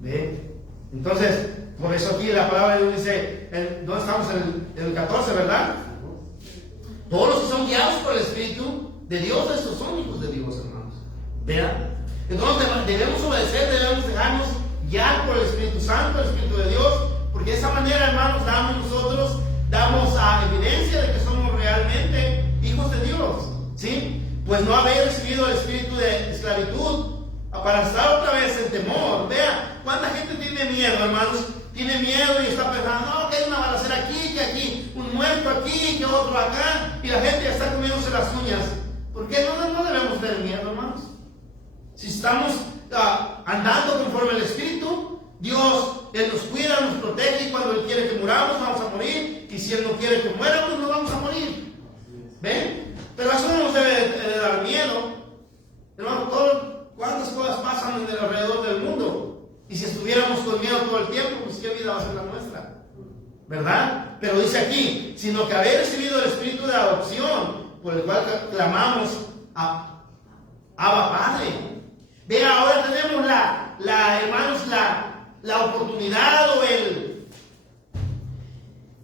¿Ve? Entonces, por eso aquí la palabra de Dios dice, ¿dónde estamos? En el 14, ¿verdad? Todos los que son guiados por el Espíritu de Dios, estos son hijos de Dios, hermanos. ¿Vean? Entonces debemos obedecer, debemos dejarnos guiar por el Espíritu Santo, el Espíritu de Dios, porque de esa manera, hermanos, damos a evidencia de que somos realmente hijos de Dios, ¿sí? Pues no haber recibido el espíritu de esclavitud para estar otra vez en temor. Vea, cuánta gente tiene miedo, hermanos, tiene miedo y está pensando, no, que hay una balacera aquí, que aquí, un muerto aquí, que otro acá, y la gente ya está comiéndose las uñas. ¿Por qué no debemos tener miedo, hermanos? Si estamos andando conforme al Espíritu, Dios, Él nos cuida, nos protege, y cuando Él quiere que muramos, vamos a morir, y si Él no quiere que muéramos, no vamos a morir. ¿Ven? Pero eso no nos debe de dar miedo. Hermano, ¿cuántas cosas pasan en el alrededor del mundo? Y si estuviéramos con miedo todo el tiempo, pues ¿qué vida va a ser la nuestra? ¿Verdad? Pero dice aquí, sino que haber recibido el espíritu de adopción, por el cual clamamos a Abba Padre. Vean, ahora tenemos hermanos, la oportunidad o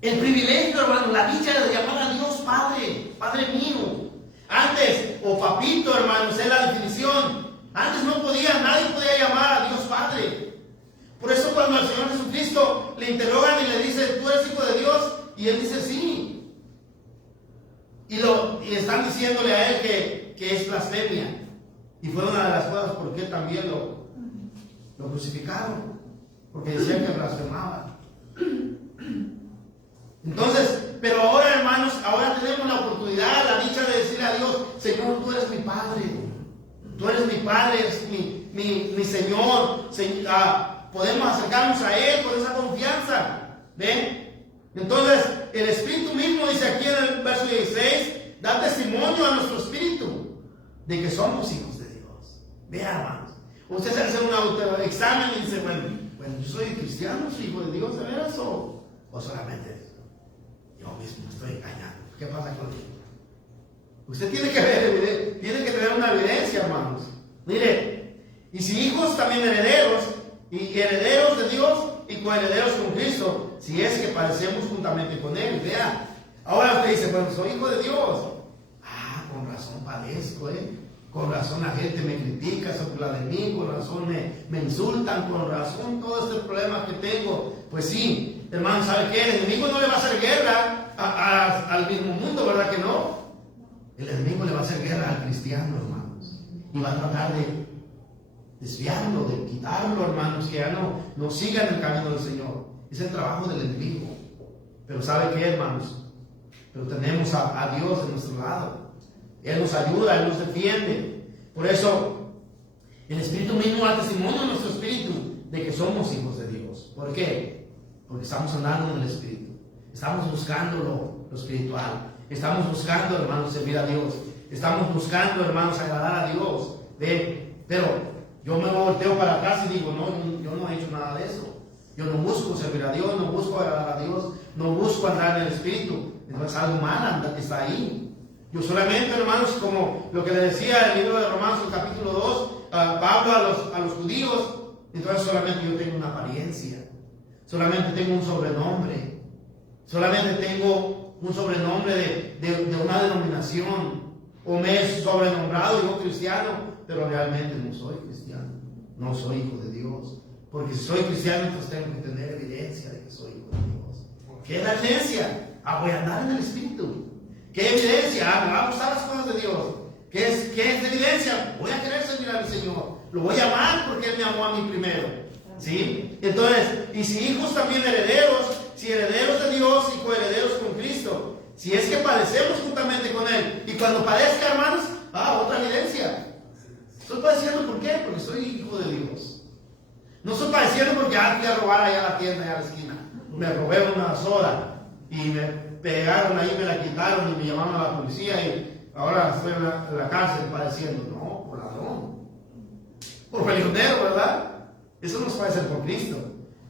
el privilegio, hermano, la dicha de llamar a Dios Padre, Padre mío. Antes, o papito, hermanos, es la definición. Antes nadie podía llamar a Dios Padre. Por eso cuando al Señor Jesucristo le interrogan y le dicen, ¿tú eres hijo de Dios? Y Él dice, sí. Y están diciéndole a Él que es blasfemia. Y fue una de las cosas por qué también lo crucificaron. Porque decían que blasfemaba. Entonces, pero ahora, hermanos, ahora tenemos la oportunidad, la dicha de decirle a Dios, Señor, tú eres mi Padre. Tú eres mi Padre, eres mi Señor. Podemos acercarnos a Él con esa confianza. ¿Ven? Entonces, el Espíritu mismo dice aquí en el verso 16, da testimonio a nuestro espíritu de que somos hijos de Dios. Vean, hermanos. Usted se hace un autoexamen y dice, bueno, yo soy cristiano, soy hijo de Dios, ¿de veras? ¿O solamente yo mismo estoy engañando? ¿Qué pasa conmigo? Usted tiene que tener una evidencia, hermanos. Mire, y si hijos, también herederos, y herederos de Dios y coherederos con Cristo, si es que padecemos juntamente con Él. Vea, ahora usted dice, bueno, soy hijo de Dios. Con razón padezco, con razón la gente me critica, se burla de mí, con razón me insultan, con razón todo este problema que tengo. Pues sí, hermano, ¿sabe qué? El enemigo no le va a hacer guerra al mismo mundo, ¿verdad que no? El enemigo le va a hacer guerra al cristiano, hermanos, y va a tratar de desviarlo, de quitarlo, hermanos, que ya no siga en el camino del Señor. Es el trabajo del enemigo. Pero ¿sabe qué, hermanos? Pero tenemos a Dios de nuestro lado. Él nos ayuda, Él nos defiende. Por eso, el Espíritu mismo da testimonio a nuestro espíritu de que somos hijos de Dios. ¿Por qué? Porque estamos andando en el Espíritu. Estamos buscando lo espiritual. Estamos buscando, hermanos, servir a Dios. Estamos buscando, hermanos, agradar a Dios. Pero yo me volteo para atrás y digo, no, yo no he hecho nada de eso. Yo no busco servir a Dios, no busco agradar a Dios, no busco andar en el Espíritu. entonces algo mal está ahí. Yo solamente, hermanos, como lo que le decía el libro de Romanos, el capítulo 2, Pablo a los judíos, entonces solamente yo tengo una apariencia, solamente tengo un sobrenombre, solamente tengo un sobrenombre de una denominación, o me he sobrenombrado yo cristiano, pero realmente no soy cristiano, no soy hijo de Dios, porque si soy cristiano entonces tengo que tener evidencia de que soy hijo de Dios. ¿Qué es la evidencia? Voy a andar en el Espíritu. ¿Qué evidencia? Me va a gustar las cosas de Dios. ¿Qué es evidencia? Voy a querer servir al Señor. Lo voy a amar porque Él me amó a mí primero. ¿Sí? Entonces, y si hijos también herederos, si herederos de Dios y coherederos con Cristo, si es que padecemos juntamente con Él, y cuando padezca, hermanos, otra evidencia. Estoy padeciendo, ¿por qué? Porque soy hijo de Dios. No estoy padeciendo porque fui a robar allá a la tienda, allá a la esquina. Me robé una soda y me pegaron ahí, me la quitaron y me llamaron a la policía y ahora estoy en la cárcel padeciendo. No, por ladrón, por peleonero, ¿verdad? Eso no es padecer por Cristo.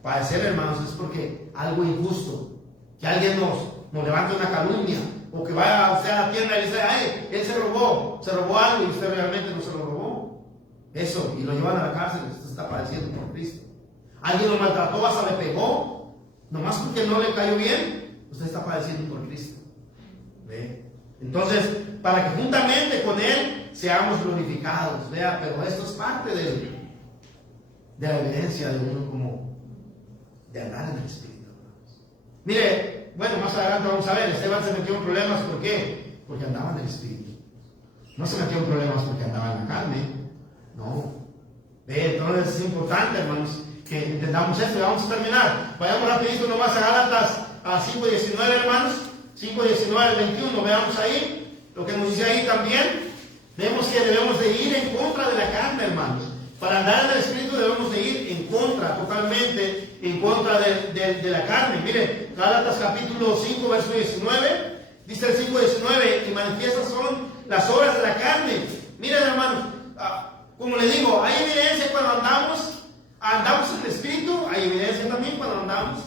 Padecer, hermanos, es porque algo injusto, que alguien nos levante una calumnia, o que vaya usted a la tienda y dice, ay, él se robó algo y usted realmente no se lo robó. Eso, y lo llevan a la cárcel, usted está padeciendo por Cristo. Alguien lo maltrató, hasta le pegó, nomás porque no le cayó bien, usted está padeciendo por Cristo. ¿Ve? Entonces, para que juntamente con Él seamos glorificados. Vea, pero esto es parte de la evidencia de uno como de andar en el Espíritu. Mire, bueno, más adelante vamos a ver, Esteban se metió en problemas, ¿por qué? Porque andaba en el Espíritu. No se metió en problemas porque andaba en la carne, no. Ve, entonces es importante, hermanos, que entendamos esto y vamos a terminar. Vayamos rapidito nomás a Gálatas 5:19, hermanos, 5:19 al 21, veamos ahí, lo que nos dice ahí también. Vemos que debemos de ir en contra de la carne, hermanos. Para andar en el Espíritu debemos de ir en contra, totalmente en contra de la carne. Mire, Gálatas capítulo 5, verso 19, dice el 5:19, y manifiestas son las obras de la carne. Miren, hermanos, como le digo, hay evidencia cuando andamos en el Espíritu, hay evidencia también cuando andamos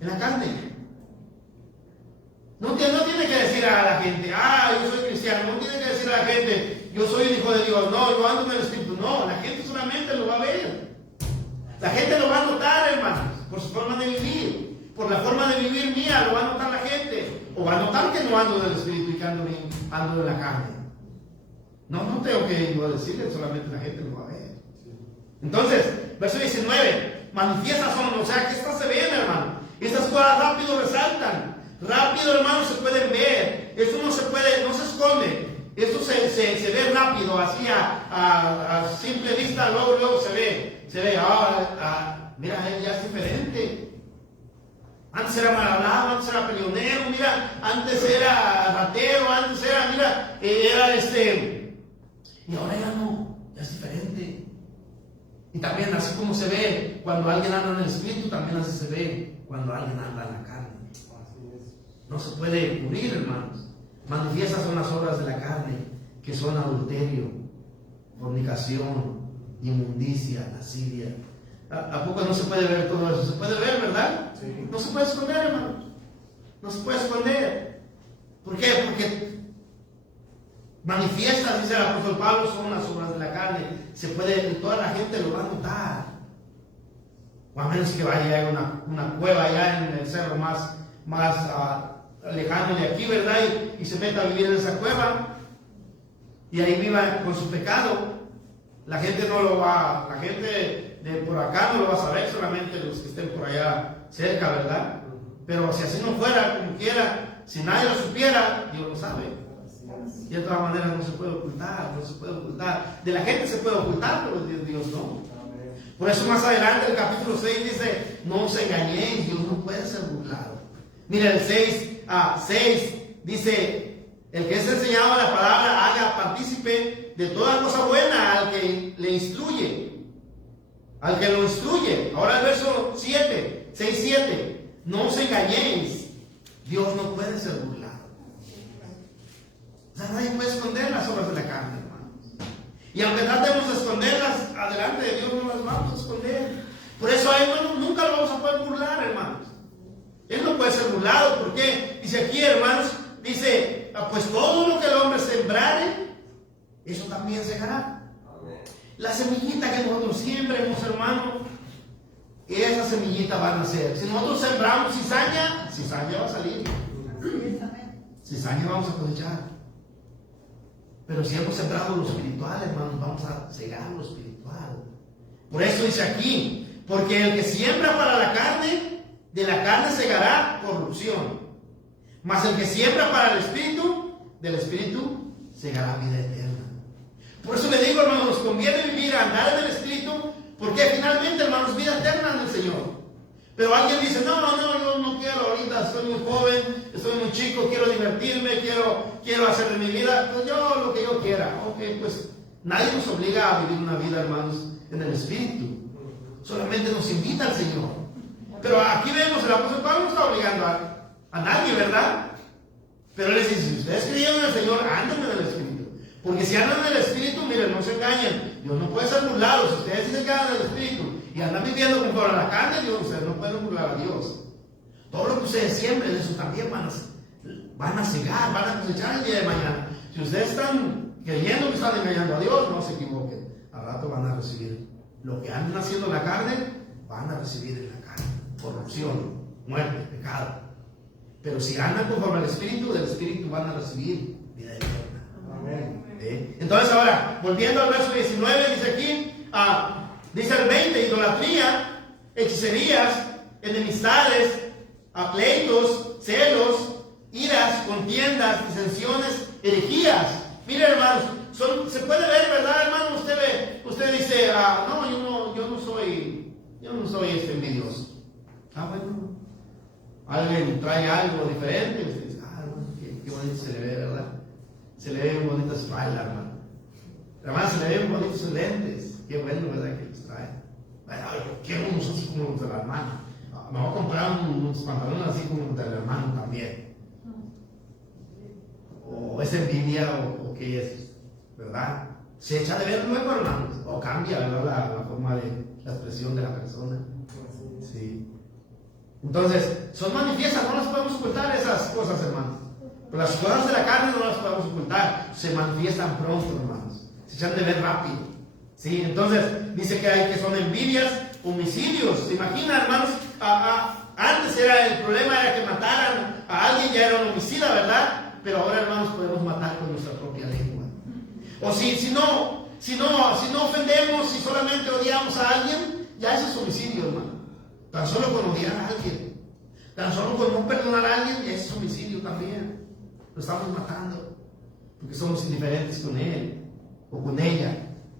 en la carne. No tiene que decir a la gente, yo soy cristiano, no tiene que decir a la gente, yo soy el hijo de Dios, no, yo ando en el Espíritu, no, la gente solamente lo va a ver. La gente lo va a notar, hermanos, por su forma de vivir, por la forma de vivir mía, lo va a notar la gente, o va a notar que no ando en el Espíritu y que ando en la carne. No tengo que yo decirle, solamente la gente lo va a ver. Entonces, verso 19, manifiestas son, o sea, que estas se ven, hermano, estas cosas rápido resaltan. Rápido, hermanos, se pueden ver. Esto no se esconde. Esto se ve rápido, así a simple vista, luego se ve. Mira, él ya es diferente. Antes era mal hablado, antes era peleonero, mira, antes era ratero, antes era, y ahora ya no, ya es diferente. Y también así como se ve cuando alguien anda en el Espíritu, también así se ve cuando alguien anda en la carne. No se puede cubrir, hermanos. Manifiestas son las obras de la carne, que son adulterio, fornicación, inmundicia, lascivia. ¿A poco no se puede ver todo eso? Se puede ver, ¿verdad? Sí. No se puede esconder, hermanos. No se puede esconder. ¿Por qué? Porque manifiestas, dice el apóstol Pablo, son las obras de la carne. Se puede, toda la gente lo va a notar. O a menos que vaya a una cueva allá en el cerro más lejano de aquí, ¿verdad? Y se meta a vivir en esa cueva y ahí viva con su pecado. La gente de por acá no lo va a saber, solamente los que estén por allá cerca, ¿verdad? Pero si así no fuera, como quiera, si nadie lo supiera, Dios lo sabe. Y de otra manera no se puede ocultar. De la gente se puede ocultar, pero de Dios no. Por eso más adelante el capítulo 6 dice, no os engañéis, Dios no puede ser burlado. Mira el 6 dice, el que es enseñado a la palabra haga partícipe de toda cosa buena al que le instruye, al que lo instruye. Ahora el verso 6:7, no os engañéis, Dios no puede ser burlado. O sea, nadie puede esconder las obras de la carne, hermanos. Y aunque tratemos de esconderlas, adelante de Dios no las vamos a esconder. Por eso a Él nunca lo vamos a poder burlar, hermanos. Él no puede ser burlado. ¿Por qué? Dice aquí, hermanos, dice, pues todo lo que el hombre sembrare, eso también segará. La semillita que nosotros siembremos, hermano, esa semillita va a nacer. Si nosotros sembramos cizaña, cizaña va a salir. Cizaña vamos a cosechar. Pero si hemos sembrado lo espiritual, hermanos, vamos a cegar lo espiritual. Por eso dice aquí, porque el que siembra para la carne, de la carne segará corrupción. Mas el que siembra para el espíritu, del espíritu segará vida eterna. Por eso le digo, hermanos, nos conviene vivir, andar en el espíritu, porque finalmente, hermanos, vida eterna en el Señor. Pero alguien dice, no, yo no quiero ahorita, estoy muy joven, estoy muy chico, quiero divertirme, quiero hacer de mi vida, pues yo lo que yo quiera. Ok, pues nadie nos obliga a vivir una vida, hermanos, en el espíritu. Solamente nos invita al Señor. Pero aquí vemos, el apóstol Pablo no está obligando a nadie, ¿verdad? Pero él les dice, si ustedes creyeron en el Señor, anden en el espíritu. Porque si andan en el espíritu, miren, no se engañen. Dios no puede ser burlado. Si ustedes sí se quedan en el espíritu y andan viviendo conforme a la carne, Dios, ustedes no pueden burlar a Dios. Todo lo que ustedes siembren, eso también van a cegar, van a cosechar el día de mañana. Si ustedes están creyendo que están engañando a Dios, no se equivoquen. Al rato van a recibir lo que andan haciendo en la carne, van a recibir en la carne. Corrupción, muerte, pecado. Pero si andan conforme al espíritu, del espíritu van a recibir vida eterna. Amén. Entonces ahora, volviendo al verso 19, dice aquí, dice el 20, idolatría, hechicerías, enemistades, pleitos, celos, iras, contiendas, disensiones, herejías. Mire, hermanos, se puede ver, ¿verdad, hermano? Usted dice, no, yo no soy envidioso. Bueno, alguien trae algo diferente, y usted dice, bueno, qué bonito se le ve, ¿verdad? Se le ven bonitas espaldas, hermano. Además, se le ven bonitos lentes. Qué bueno, ¿verdad? Que los trae. Yo quiero unos así como los del hermano. Me voy a comprar unos pantalones así como los del hermano también. O es envidia, o qué es, ¿verdad? Se echa de ver luego, hermanos. O cambia, ¿verdad? La forma de la expresión de la persona. Sí. Entonces, son manifiestas, no las podemos ocultar esas cosas, hermanos. Pero las cosas de la carne no las podemos ocultar, se manifiestan pronto, hermanos. Se echan de ver rápido. ¿Sí? Entonces, dice que son envidias, homicidios. ¿Se imagina, hermanos? Antes el problema era que mataran a alguien, ya era un homicida, ¿verdad? Pero ahora, hermanos, podemos matar con nuestra propia lengua. O si no ofendemos, si solamente odiamos a alguien, ya eso es homicidio, hermano. Tan solo con odiar a alguien, tan solo con no perdonar a alguien, es homicidio también. Lo estamos matando, porque somos indiferentes con él o con ella.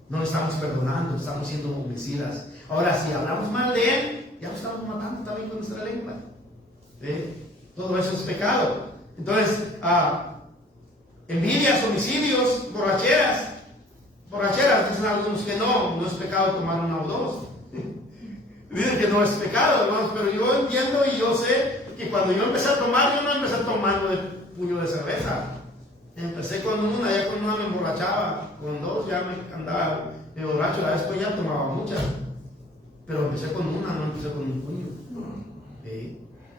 No lo estamos perdonando, estamos siendo homicidas. Ahora, si hablamos mal de él, ya lo estamos matando también con nuestra lengua. Todo eso es pecado. Entonces, envidias, homicidios, borracheras. Borracheras, dicen algunos que no es pecado tomar una o dos. Dicen que no es pecado, hermanos, pero yo entiendo y yo sé que cuando yo empecé a tomar, yo no empecé tomando de puño de cerveza. Empecé con una, ya con una me emborrachaba, con dos ya me andaba borracho, después ya tomaba muchas. Pero empecé con una, no empecé con un puño.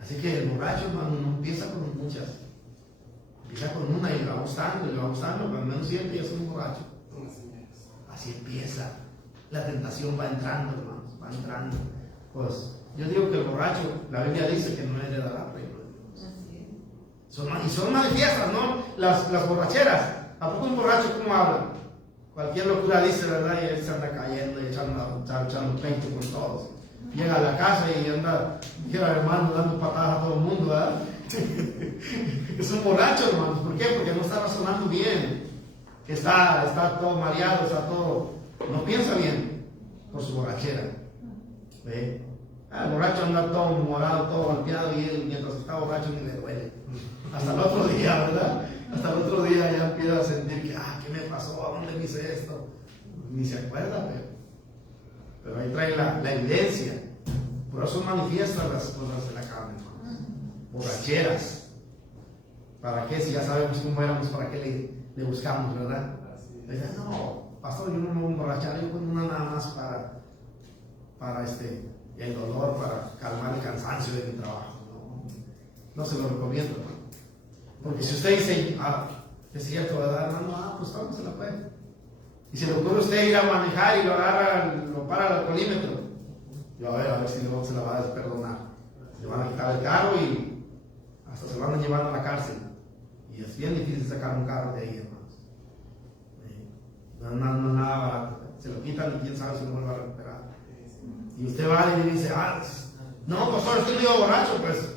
Así que el borracho, hermano, no empieza con muchas. Empieza con una y le va gustando, cuando menos siente ya es un borracho. Así empieza. La tentación va entrando, hermanos, va entrando. Pues yo digo que el borracho, la Biblia dice que no heredará el reino de Dios. Y son manifiestas, ¿no? Las borracheras. ¿A poco un borracho cómo habla? Cualquier locura dice, ¿verdad? Y él se anda cayendo y echando peito con todos. Llega a la casa y anda, llega hermano dando patadas a todo el mundo, ¿verdad? Es un borracho, hermanos. ¿Por qué? Porque no está razonando bien. Está todo mareado, no piensa bien por su borrachera. El borracho anda todo morado, todo golpeado y él mientras está borracho ni le duele. Hasta el otro día, ¿verdad? Hasta el otro día ya empieza a sentir que, ¿qué me pasó? ¿A dónde me hice esto? Ni se acuerda, pero ahí trae la evidencia. Por eso manifiestan las cosas de la carne, hermanos. Borracheras. ¿Para qué? Si ya sabemos cómo éramos, ¿para qué le buscamos, verdad? No, pastor, yo no me voy a emborrachar, yo con una nada más para el dolor, para calmar el cansancio de mi trabajo. ¿No? no se lo recomiendo, hermano. Porque si usted dice, es cierto, ¿verdad, hermano? Pues tómesela, pues. Y si le ocurre a usted ir a manejar y lo agarra, lo para al alcoholímetro, yo a ver si no se la va a desperdonar. Le van a quitar el carro y hasta se van a llevar a la cárcel. Y es bien difícil sacar un carro de ahí, hermanos. No es nada barato. Se lo quitan y quién sabe si lo vuelve a recuperar. Y usted va y le dice, no, pastor, estoy medio borracho. Pues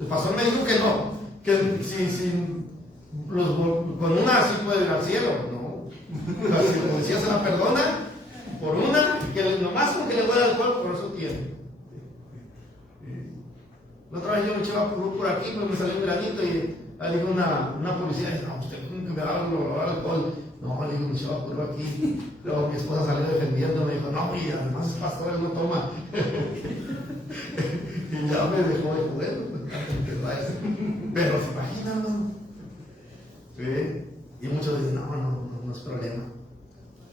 el pastor me dijo que no, que si con una sí puede ir al cielo. No, si la policía se la perdona por una, que nomás con que le huele alcohol, por eso tiene. La otra vez yo me echaba por aquí, pues me salió un granito y ahí dijo una policía, no, usted que me daba alcohol. No, le digo, me echaba por aquí. Luego mi esposa salió defendiendo, me dijo, no, y además es pastor, él no toma. Y ya me dejó de joder. Pero se imaginan, ¿no? ¿Sí? Y muchos dicen, no es problema.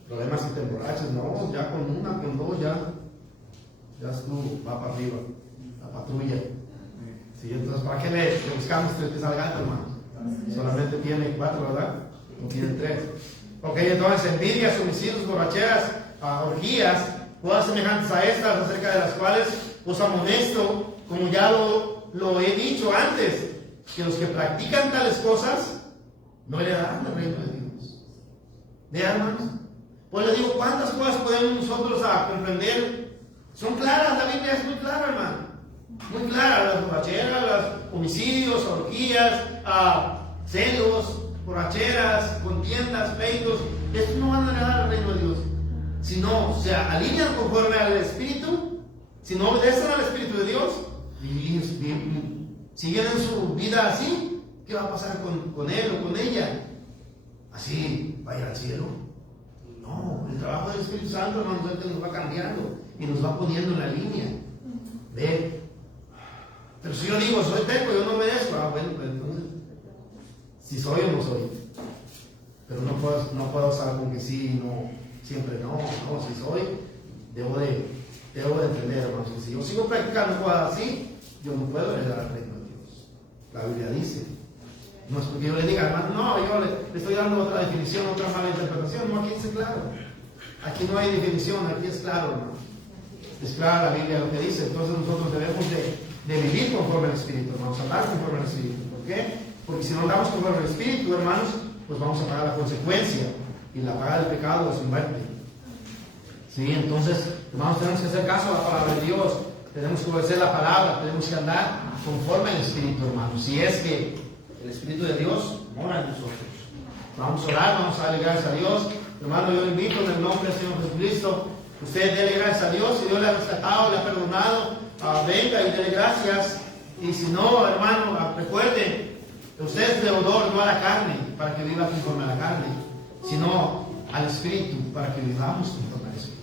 El problema es si te emborrachas, no, ya con una, con dos, ya estuvo, va para arriba, la patrulla. Sí, entonces, ¿para qué le buscamos que salga alto, hermano? Solamente tiene 4, ¿verdad? No tiene 3. Ok, entonces, envidias, homicidios, borracheras, orgías, cosas semejantes a estas, acerca de las cuales os amonesto, como ya lo he dicho antes, que los que practican tales cosas no heredarán el reino de Dios. Vean, hermanos. Pues les digo, ¿cuántas cosas podemos nosotros comprender? Son claras, la Biblia es muy clara, hermano. Muy clara, las borracheras, los homicidios, orgías, celos, borracheras, contiendas, pleitos. Estos no van a heredar el reino de Dios. Si no se alinean conforme al Espíritu, si no obedecen al Espíritu de Dios, y siguen en su vida así, ¿qué va a pasar con él o con ella? Así, va a ir al cielo. No, el trabajo del Espíritu Santo, hermanos, nos va cambiando y nos va poniendo en la línea. Ve. Pero si yo digo, soy terco, yo no obedezco, bueno, pues entonces, si soy o no soy. Pero no puedo estar con que sí, no, siempre no, si soy, debo de entender, hermanos, que si yo sigo practicando cosas así, yo no puedo heredar el reino de Dios. La Biblia dice. No es porque yo le diga, hermano, no, yo le estoy dando otra definición, otra mala interpretación. No, aquí dice claro. Aquí no hay definición, aquí es claro, hermano. Es clara la Biblia lo que dice. Entonces nosotros debemos de vivir conforme al Espíritu, hermanos, andar conforme al Espíritu. ¿Por qué? Porque si no andamos conforme al Espíritu, hermanos, pues vamos a pagar la consecuencia. Y la paga del pecado es muerte. Sí, entonces, hermanos, tenemos que hacer caso a la palabra de Dios. Tenemos que obedecer la palabra, tenemos que andar conforme al Espíritu, hermanos. Si es que el Espíritu de Dios mora en nosotros. Vamos a orar, vamos a darle gracias a Dios. Hermano, yo le invito en el nombre del Señor Jesucristo. Usted dele gracias a Dios. Si Dios le ha rescatado, le ha perdonado, venga y dele gracias. Y si no, hermano, recuerde, usted es deudor no a la carne, para que viva conforme a la carne, sino al Espíritu, para que vivamos conforme al Espíritu.